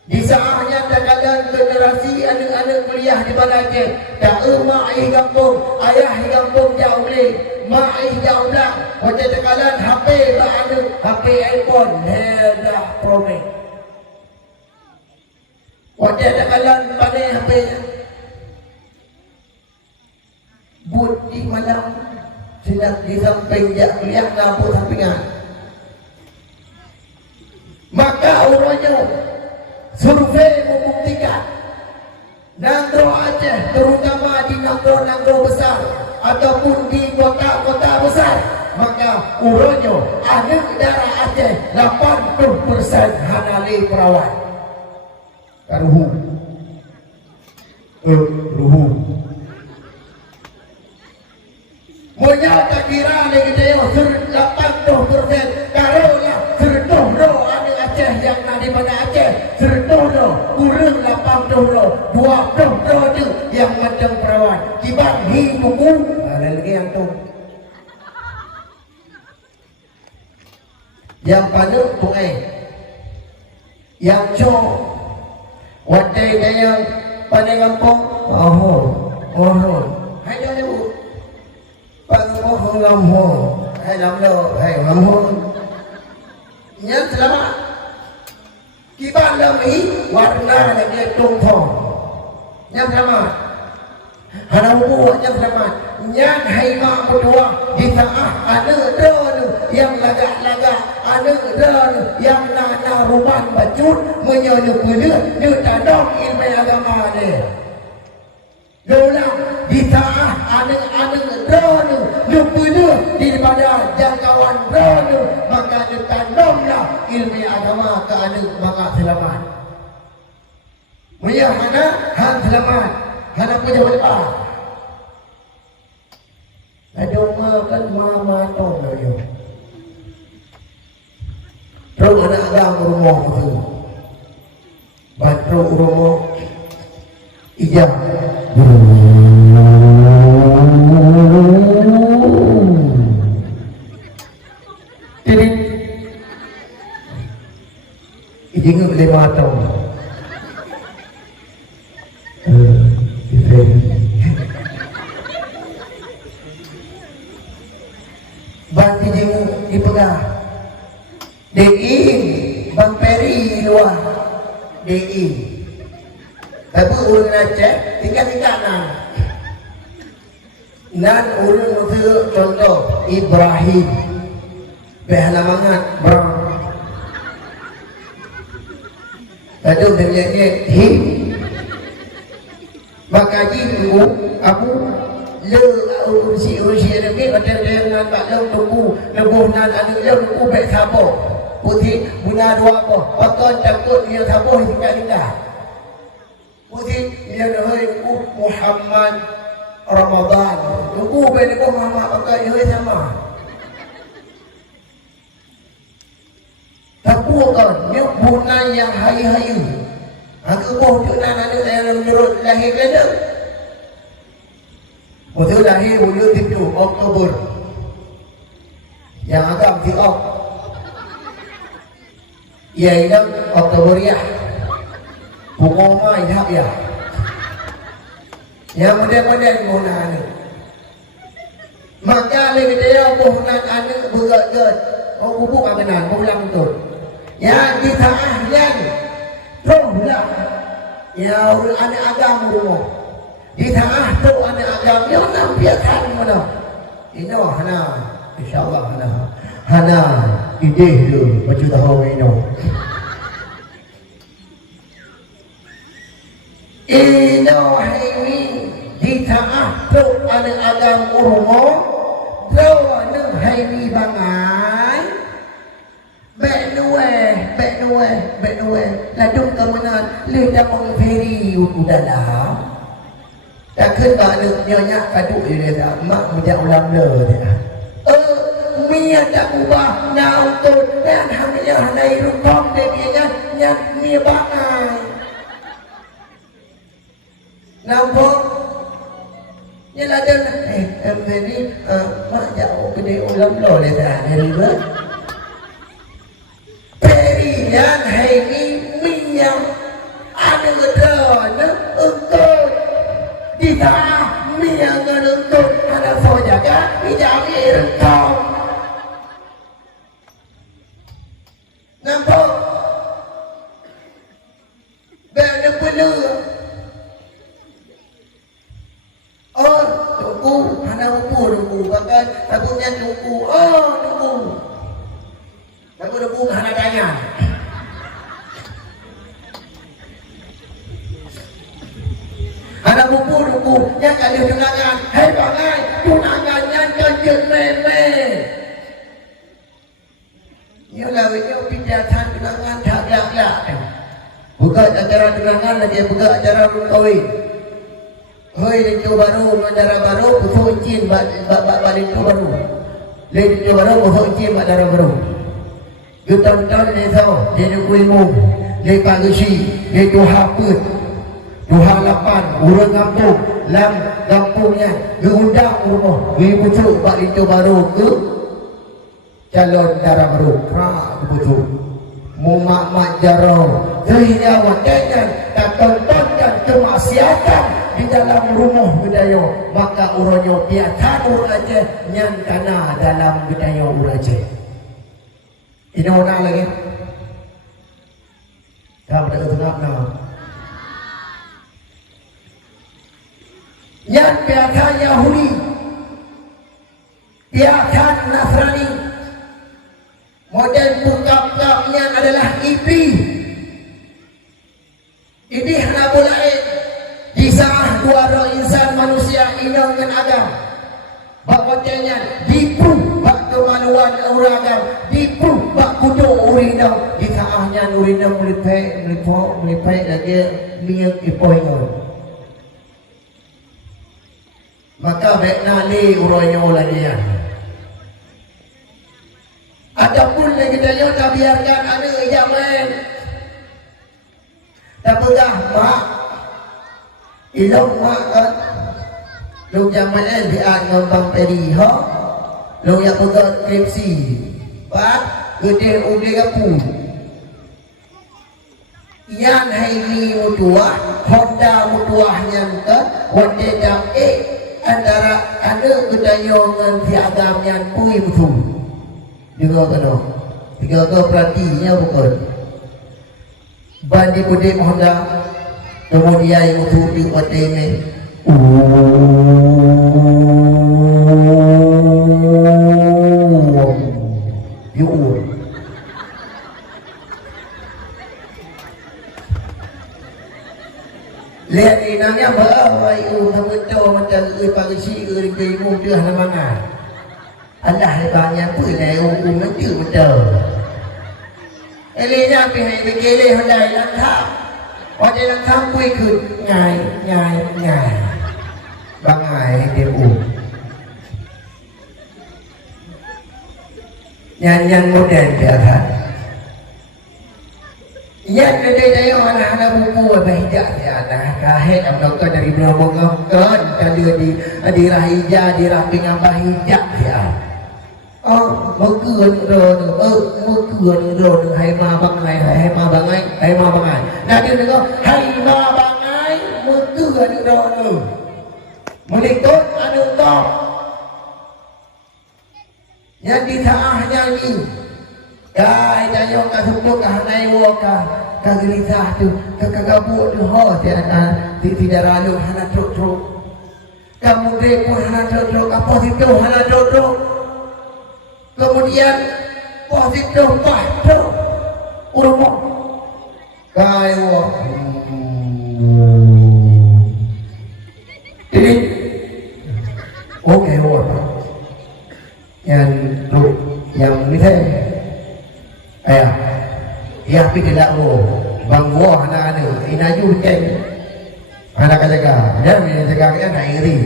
Di saatnya terkadang generasi anak-anak kuliah di mana Aceh. Tak mak ayah kampung, ayah kampung jauh boleh, mak ayah jauh dah. Macam terkadang HP tak ada, HP iPhone, dah promek. Macam terkadang pandai HP but di malam sedang di samping kuliah lampu sampingan. Maka urutnya survei membuktikan Nangro Aceh, terutama di Nangro besar ataupun di kota-kota besar, maka urutnya anak darah Aceh 80% hanali perawan. Ruhu. Ruhu. Monya tak kira lagi dia 80% kalau lah sertuh roh anak Aceh yang nak di mana Aceh sertuh roh kurang 80 roh 20 roh tu yang macam perawan kibat hi buku ada lagi yang tu yang pada tungai yang cok wadai yang pada kampung hai dah tu Pangmohon hai lamlo hai mamon nya selamat kiban lami warna lagi tungthong nya selamat haramu nya selamat nya hai mak berdua di tengah ada drone yang lagak-lagak ada drone yang nana ruban bacut menyono kulit ni tandong ilmu agama dia Dolang di tengah anak-anak drone lupa daripada jangkauan drone maka ditandonglah ilmu agama ke anak maka selamat. Maya hana selamat hana punya lepas. Ada makan mama tong dia. Terus anak agama rumah tu. Bantu rumah ijab. Jadi ini boleh matang. Banti jengu dipegang. DI Bang Peri luar DI. Tapi urun Aceh tinggal-tinggal nan urun itu contoh Ibrahim berhalamangan berang lalu dia hi maka jimu aku le ursi ada ke ada dengan tak le lebuh nan ada le tunggu baik sabar putih guna dua apa pakon takut dia sabar tinggal-tinggal putih dia hai Muhammad Ramadan tunggu baik ko mama pakai hai sama tapukan nya bunai yang hayu-hayu aku mau tunan ada dalam menurut lahir kada betul lahir bulan 7 Oktober yang agak diok iaitu Oktober ya pokoknya ihap ya yang mudah-mudahan guna ni maka lagi dia bukan anak berat-berat bubuk kebenaran pulang betul yang di tengah yang rohlah ya anak agama rumah di tengah tu anak agama yang nampiakan mana ini hana insyaallah hana ide tu macam tahu ini ini di tengah tu anak agama rumah hai mi bangai Bek nuwe Ladung kemenan Lida mengferi dalam tak kena nyonya kaduk dia dah mak menjak ulang le mia tak ubah nau tu dan hamilnya hanai rukom dia nya mia bangai nampak nyelah dia ni mak jauh gede ulang le dia dah dari ber perian hai ni mia ada gedana untuk kita mia ngenuntut ada fojaga dijami rekam nampak benda perlu tunggu mana tunggu bahkan tabungnya tunggu tunggu hana tanya ada buku yang kali tunangan hai bangai tunangannya kanjeng meme yalah winyo pijatan tunangan tak gelak buka acara tunangan lagi buka acara kahwin hoi itu baru mandara baru puso izin balik itu baru itu baru puso izin mandara baru you tonton ni tau dia kuimu dia pagusi dia tu haput Tuhan lapan, urang kampung, lam kampungnya, diundang rumah, pucuk bak itu baru ke calon darah baru, pucuk, mumak jarau, sehingga wajangan tak tontonkan kemaksiatan di dalam rumah budaya, maka urangnya biarkan uraja yang tanah dalam budaya uraja. Ini orang lagi, tak ada tengah-tengah. Yang biarkan Yahudi, biarkan Nasrani, model bukap-bukapnya adalah ibi. Ini hana boleh disah dua roh insan manusia inyong dengan agam. Bakotnya dipu bak kemaluan orang agam, dipu bak kudo urinau. Disahnya urinau melipek lagi minyak ipoingon. Maka baik nali urangnya lagi ya. Ataupun lagi dia tak biarkan anak jaman. Tak pegang mak. Ilok mak kan. Lu jaman dia ngembang peri ha. Lu yang pegang kripsi. Pak gede udah kapu. Yang hari mutuah, Honda mutuahnya kan, Honda jam antara ada kedayangan tiagam yang pui betul juga kena tiga ke perhatinya bukan bandi putih Honda kemudian yang betul di kota ini lihat ini namanya bahawa itu mengetau macam pagi uri keimu tu hana mana Allah lebarnya pun lah mengetau betul elinya pihak berkelih hendai langkah pada langkah pun ikut nyai bangai dia nyanyian modern biasa yang ada anak-anak buku apa hijab ya anak kahit doktor dari Brahma kan kalau di rahija di raping apa hijab ya mengkuan ron hai ma bangai nah dia dengar hai ma bangai mengkuan ron melikut anu kau yang di tanahnya ini dah jangan kat sebut kat naik waka kat gelisah tu kat kabut tu tidak lalu hana truk kamu pun hana truk apa itu hana truk kemudian positif truk urut kaya jadi okey yang ni saya ayah ya pi tidak bang gua anak inaju ceng anak jaga dan dia jaga dia nak iri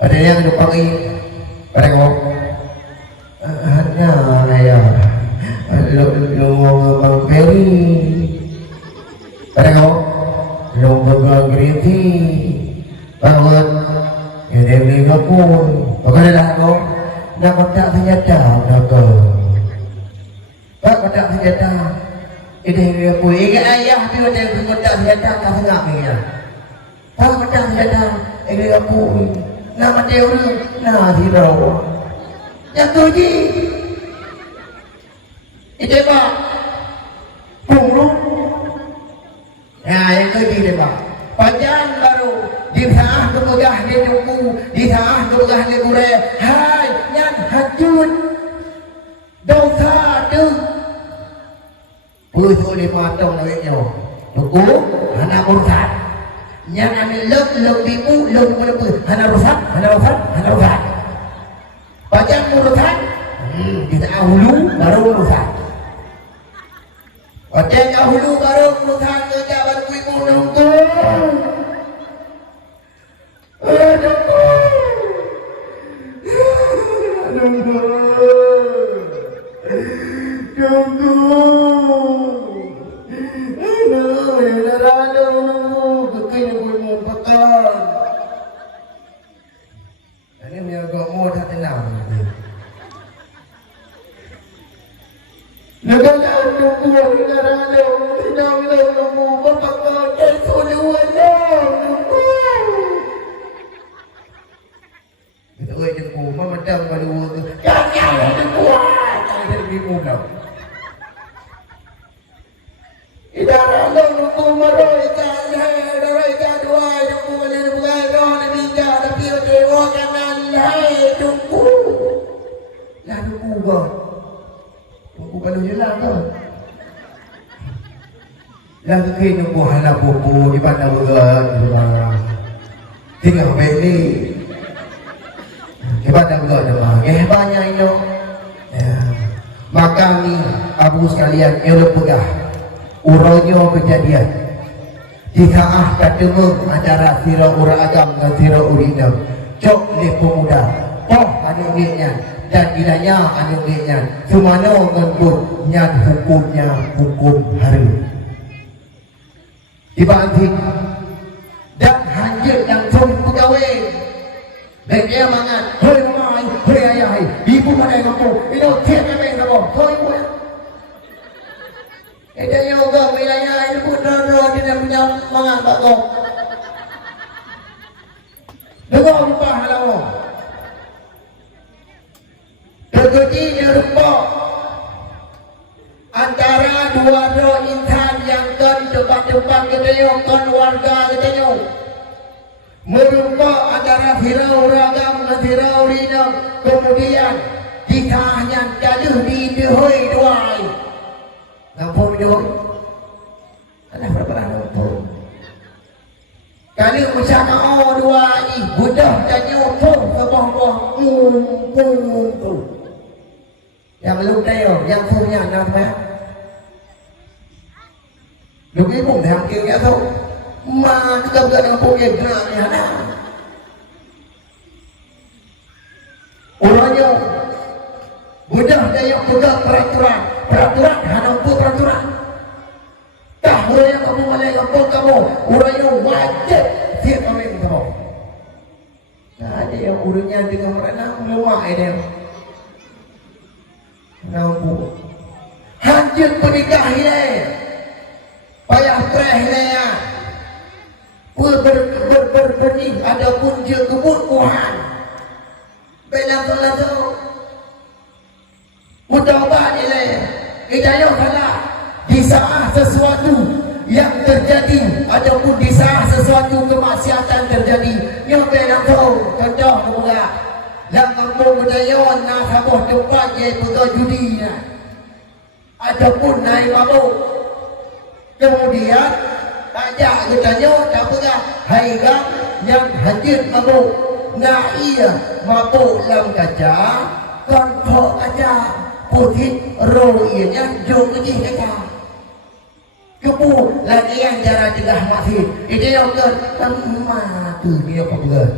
ada yang lupa lagi pada kau ayah lu bang Ferry pada kau lu bang Griti bangun dia beli kapun bukan dah kau nak kotak senjata dah kau pak kotak senjata ini aku ingat ayah tu dia kotak senjata kau tengah ni pak kotak senjata ini aku nama dia orang nah hirau yang tu je itu pak punglu nah yang tu je pak panjang baru di saah kebegah dia tunggu di saah kebegah dia gure hai nyan hajun dosa tu puluh oleh patong lewatnya tunggu anak urusan yang ambil lep bimu lep apa anak urusan panjang urusan kita ahulu baru urusan panjang ahulu baru urusan kerja baru bimu nunggu Lalu kini buah anak bubu di mana bukan di mana tinggal beli di mana bukan di mana banyak itu maka ni abu sekalian yang lepegah uronyo kejadian di saat ketemu acara sira ura agam dan sira urinam cok ni pemuda poh anuknya dan ilahnya anuknya semana mengut nyan hukumnya hukum hari dibanting dan hanjir yang suruh pegawai dan dia mangat hei mamai, hei ayah ibu mana yang aku ini tiap yang kamu kau ibu ya itu juga wilayah ibu dara tidak punya mangat aku dengar lupa halamu terjadi rupa antara dua roh insan yang kan depan-depan ketemu kan warga ketemu merupa antara Firau Ragam dan Firau Rina kemudian ditanya jaduh di dihoi duai ngampun dihoi ada berapa ngampun kali usaha dua ini budak tanya pun kebawah pun yang belum tahu yang punya nama lúc ấy cũng thèm kêu nghĩa thôi mà cầm gần là bộ nghiệp là nhà nào orangnya mudah daya pegang peraturan hanya peraturan tak boleh kamu melakukan kamu orangnya wajib siap kami kamu tak ada yang urutnya dengan orang meluak dia nampu hancur pernikahan ini payah terehnya berbunyi ada punca kebutuhan belang-belang mudah-mudahan ini hidayah salah di saat sesuatu yang terjadi ataupun di saat sesuatu kemaksiatan terjadi yang belang contoh kemudian yang kampung berdayawan nasabah tempat iaitu judi ataupun naik mabuk kemudian ajak ketanya tak pernah haigang yang hadir mabuk na iya mabuk lam kaca kon phok kaca putih ro iya jo kejih kaca kebu lagi yang cara cegah mati itu yang mati dia pegel.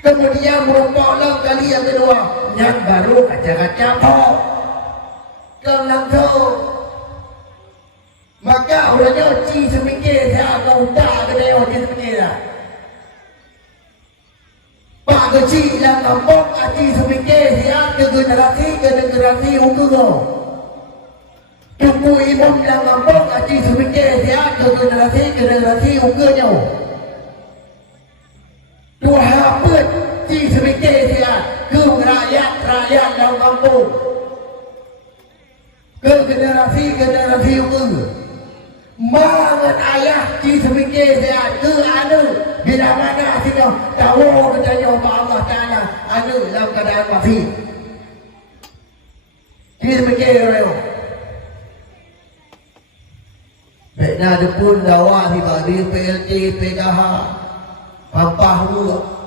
Kemudian merupakan kali yang kedua yang baru kaca-kaca phok kelang tu maka orangnya ci semikir saya kau tak kedai orang semikir lah pak kecil yang kampung ci semikir saya ke generasi hukum tunggu imam yang kampung ci semikir saya ke generasi hukumnya dua hapet ci semikir saya ke rakyat yang kampung ke generasi hukum mangan ayah ci semikir dia ke anu bila mana sino tahu bertanya kepada Allah Taala anu dalam keadaan wafat ci semikir reo bekna depun dawa di bagi PLT PKH pampah dulu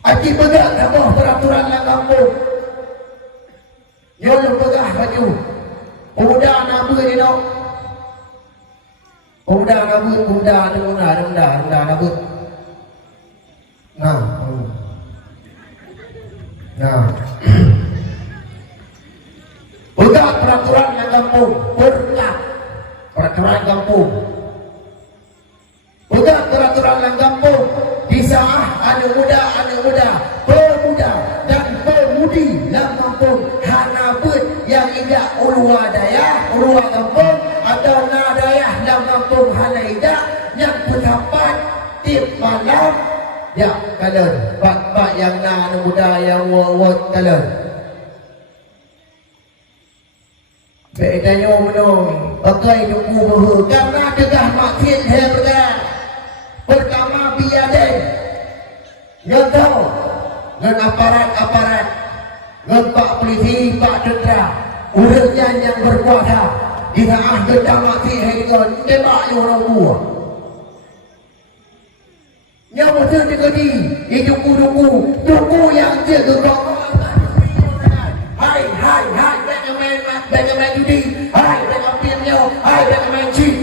aki pegang apa peraturan lang kampung yo lepegah baju pemuda nabu ni no pemuda nabu nabu nah pegang peraturan yang kampung berkat peraturan kampung pegang peraturan yang kampung disaah anak muda pemuda dan pemudi yang kampung hana pun yang indah ulua daya ulua kampung atau nadayah dalam kampung hana indah yang bertapat tip malam ya kalian bak yang na anak muda yang wawat kalian bedanya menung pakai nunggu bahu karena degah makin hebat pertama biadai yang tahu dan aparat dan pak polisi, pak tentera urusnya yang berkuasa di tengah gedang mati helikon tembak orang buah yang betul dikedi itu tunggu yang dia gerok hai bagaimana judi hai bagaimana hai bagaimana cik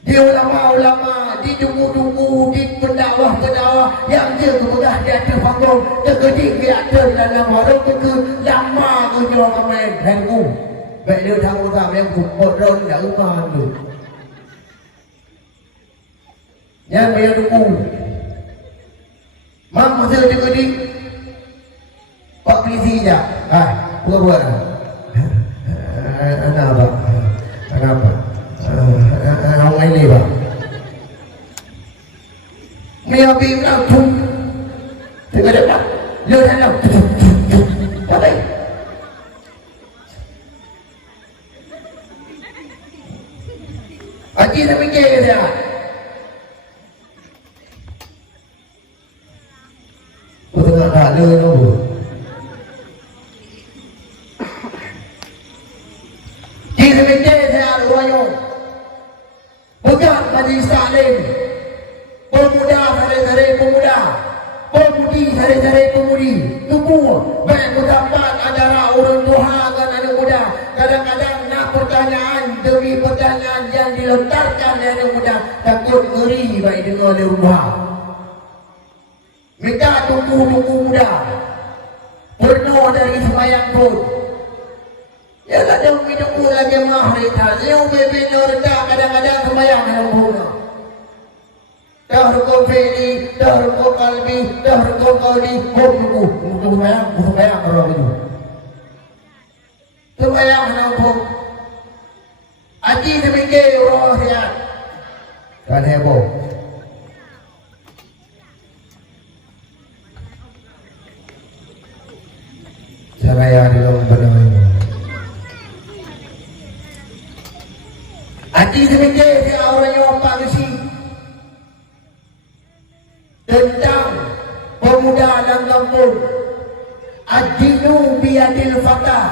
di ulama-ulama, di tunggu-tunggu, di pendakwah yang dia kemudah di atas panggung terkedik di atas dalam orang ke lama ke jual kemain dan ku baik dia tahu tak yang ku kodron tak rumah tu yang bayar tunggu mak masa terkedik pak polisi je buat kenapa orang ini bang Mia bim nào thùng thì cái đẹp lắm lơ thế nào ở đây ở kia nó mới ghê thế à tôi tưởng là lơ nó buồn kia nó mới ghê thế à đúng không bukan majlis taklim pemuda hari-hari pemuda pemudi hari-hari pemudi tubuh baik mendapat ajaran orang Tuhan dan anak muda kadang-kadang nak pertanyaan demi pertanyaan yang dilontarkan oleh anak muda takut ngeri baik dengar oleh rumah minta tunggu muda penuh dari sembahyang pun ya tak ada minum lagi mahri tak yang berbina rendah kadang-kadang sembahyang yang bunga dahrukum fi'li, dahrukum qalbi, dahrukum qawli hubbuku untuk sembahyang orang itu sembahyang yang bunga aji demikian Allah ya kan heboh saya di dalam benar ini aji demikian si orang yang pangsi tentang pemuda dan kampung adinu biadil fatah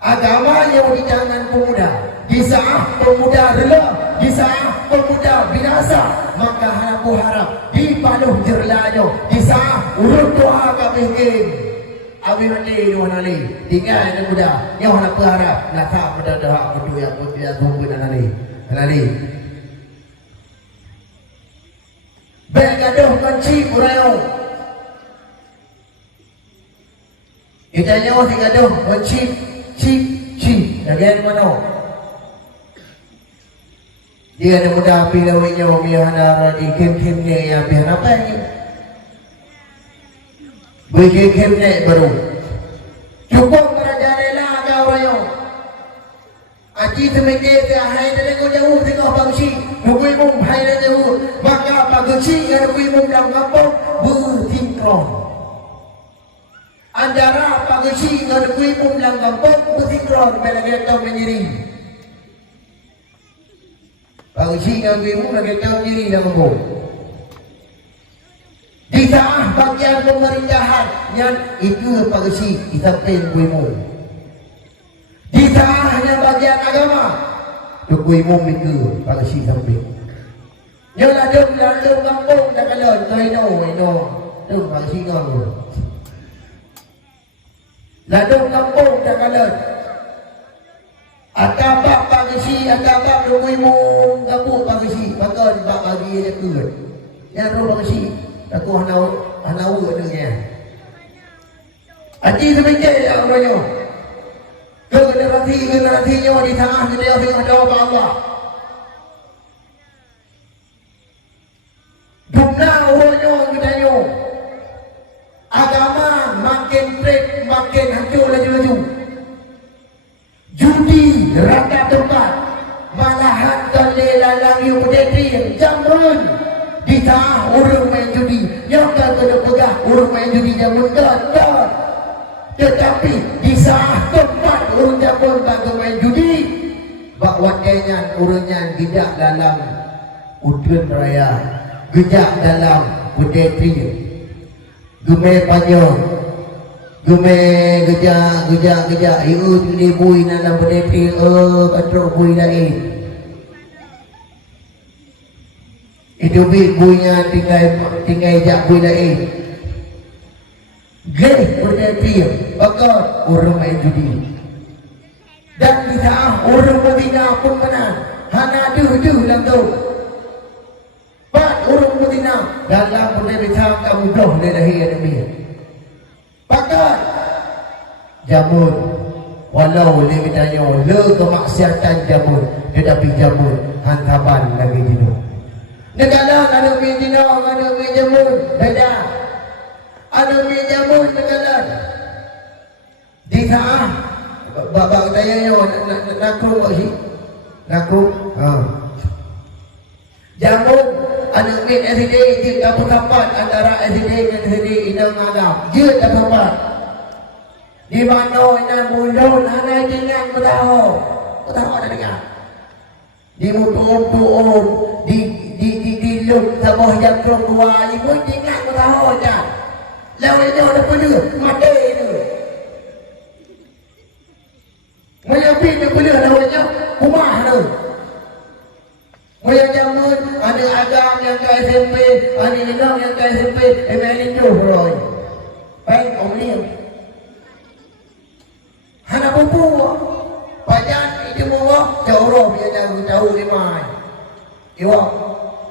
agama yang di tangan pemuda di saat pemuda rela, di saat pemuda binasa, maka aku harap di paluh jerlanyo, di saat urut doa kami ingin abi mati nuan ali, tinggal yang muda, yang nak berharap, nak tak pada doa berdua pun tidak tunggu dan ali. Baik gaduh kunci urayo. Kita nyawa si gaduh kunci, cip, bagian mana? Dia ada muda api lawanya mihana di kem ni yang biar apa ni? Bagi kem ni baru. Cukup kerajaan lah kau rayo. Aji semeke hai dah kau jauh tengok bangsi. Nugui mum hai dah jauh. Maka bangsi yang nugui mum dalam kampung bersinkron. Antara bangsi yang nugui mum dalam kampung bersinkron. Bila kita menyiring. Pagsi ng mo nagkataon diri na mo. Di saat bagian pemerintahan yan itu pagsi isapin mo. Di saat hanya bagian agama tukoy mo itu pagsi isapin. Yang ladong kampung na kalon ino tu pagsi ngamo. Ladong kampung na kalon. Atau pagsi atau dungui mo kamu pagsi bakal bagi dia ke. Yang ro pagsi aku hanau adanya. Aji semeke yang royo. Generasi nyo di tengah dia dengan doa Allah. Dumna royo kita nyo. Agama makin break makin hancur laju. Judi rata tempat malahan lalang yang berdiri jamrun di tengah orang main judi yang kena pegah orang main judi jamun tetapi di saat tempat orang jamun bagi main judi bahawa kenyan orangnya tidak dalam udun raya gejak dalam berdiri gemai panjang Gume gejak iu ni bui dalam berdiri katrok bui lain. Itu buinya tinggal jak bui lain. Geh berdiri bakal orang main judi. Dan di saat orang berzina pun menang. Hana tu dalam tu. Bat orang berzina dalam berdiri kamu doh lelahi adami. Pakat jamun walau lebih tanya le kemaksiatan jamun tetapi jamun hantaban lagi dino negara ada dino ada jamun beda ada jamun negara di saat babak tanya yo nakru sih nakru jamun ada min SD di kampung tempat antara SD dan SD inang agam dia tak tempat di mana inang mulut anak tinggal ketahu ada dengar di mutu di luk sabah yang kerong dua ibu tinggal ketahu aja lawanya ada pelu mati itu menyapin dia pelu lawanya rumah tu Moya jamun ada agam yang ke SMP, ada inang yang ke SMP, emelin Johroy. Baik omliu. Hana pupu. Pajan itu mau Johroy dia jauh lima. Iwa.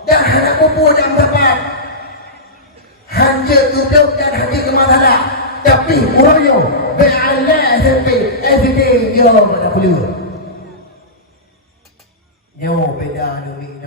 Dan hana pupu dan tepat. Hanja duduk dan hanja kemasala. Tapi moyo beala SMP, everyday dia pada puluh. Nyo beda demi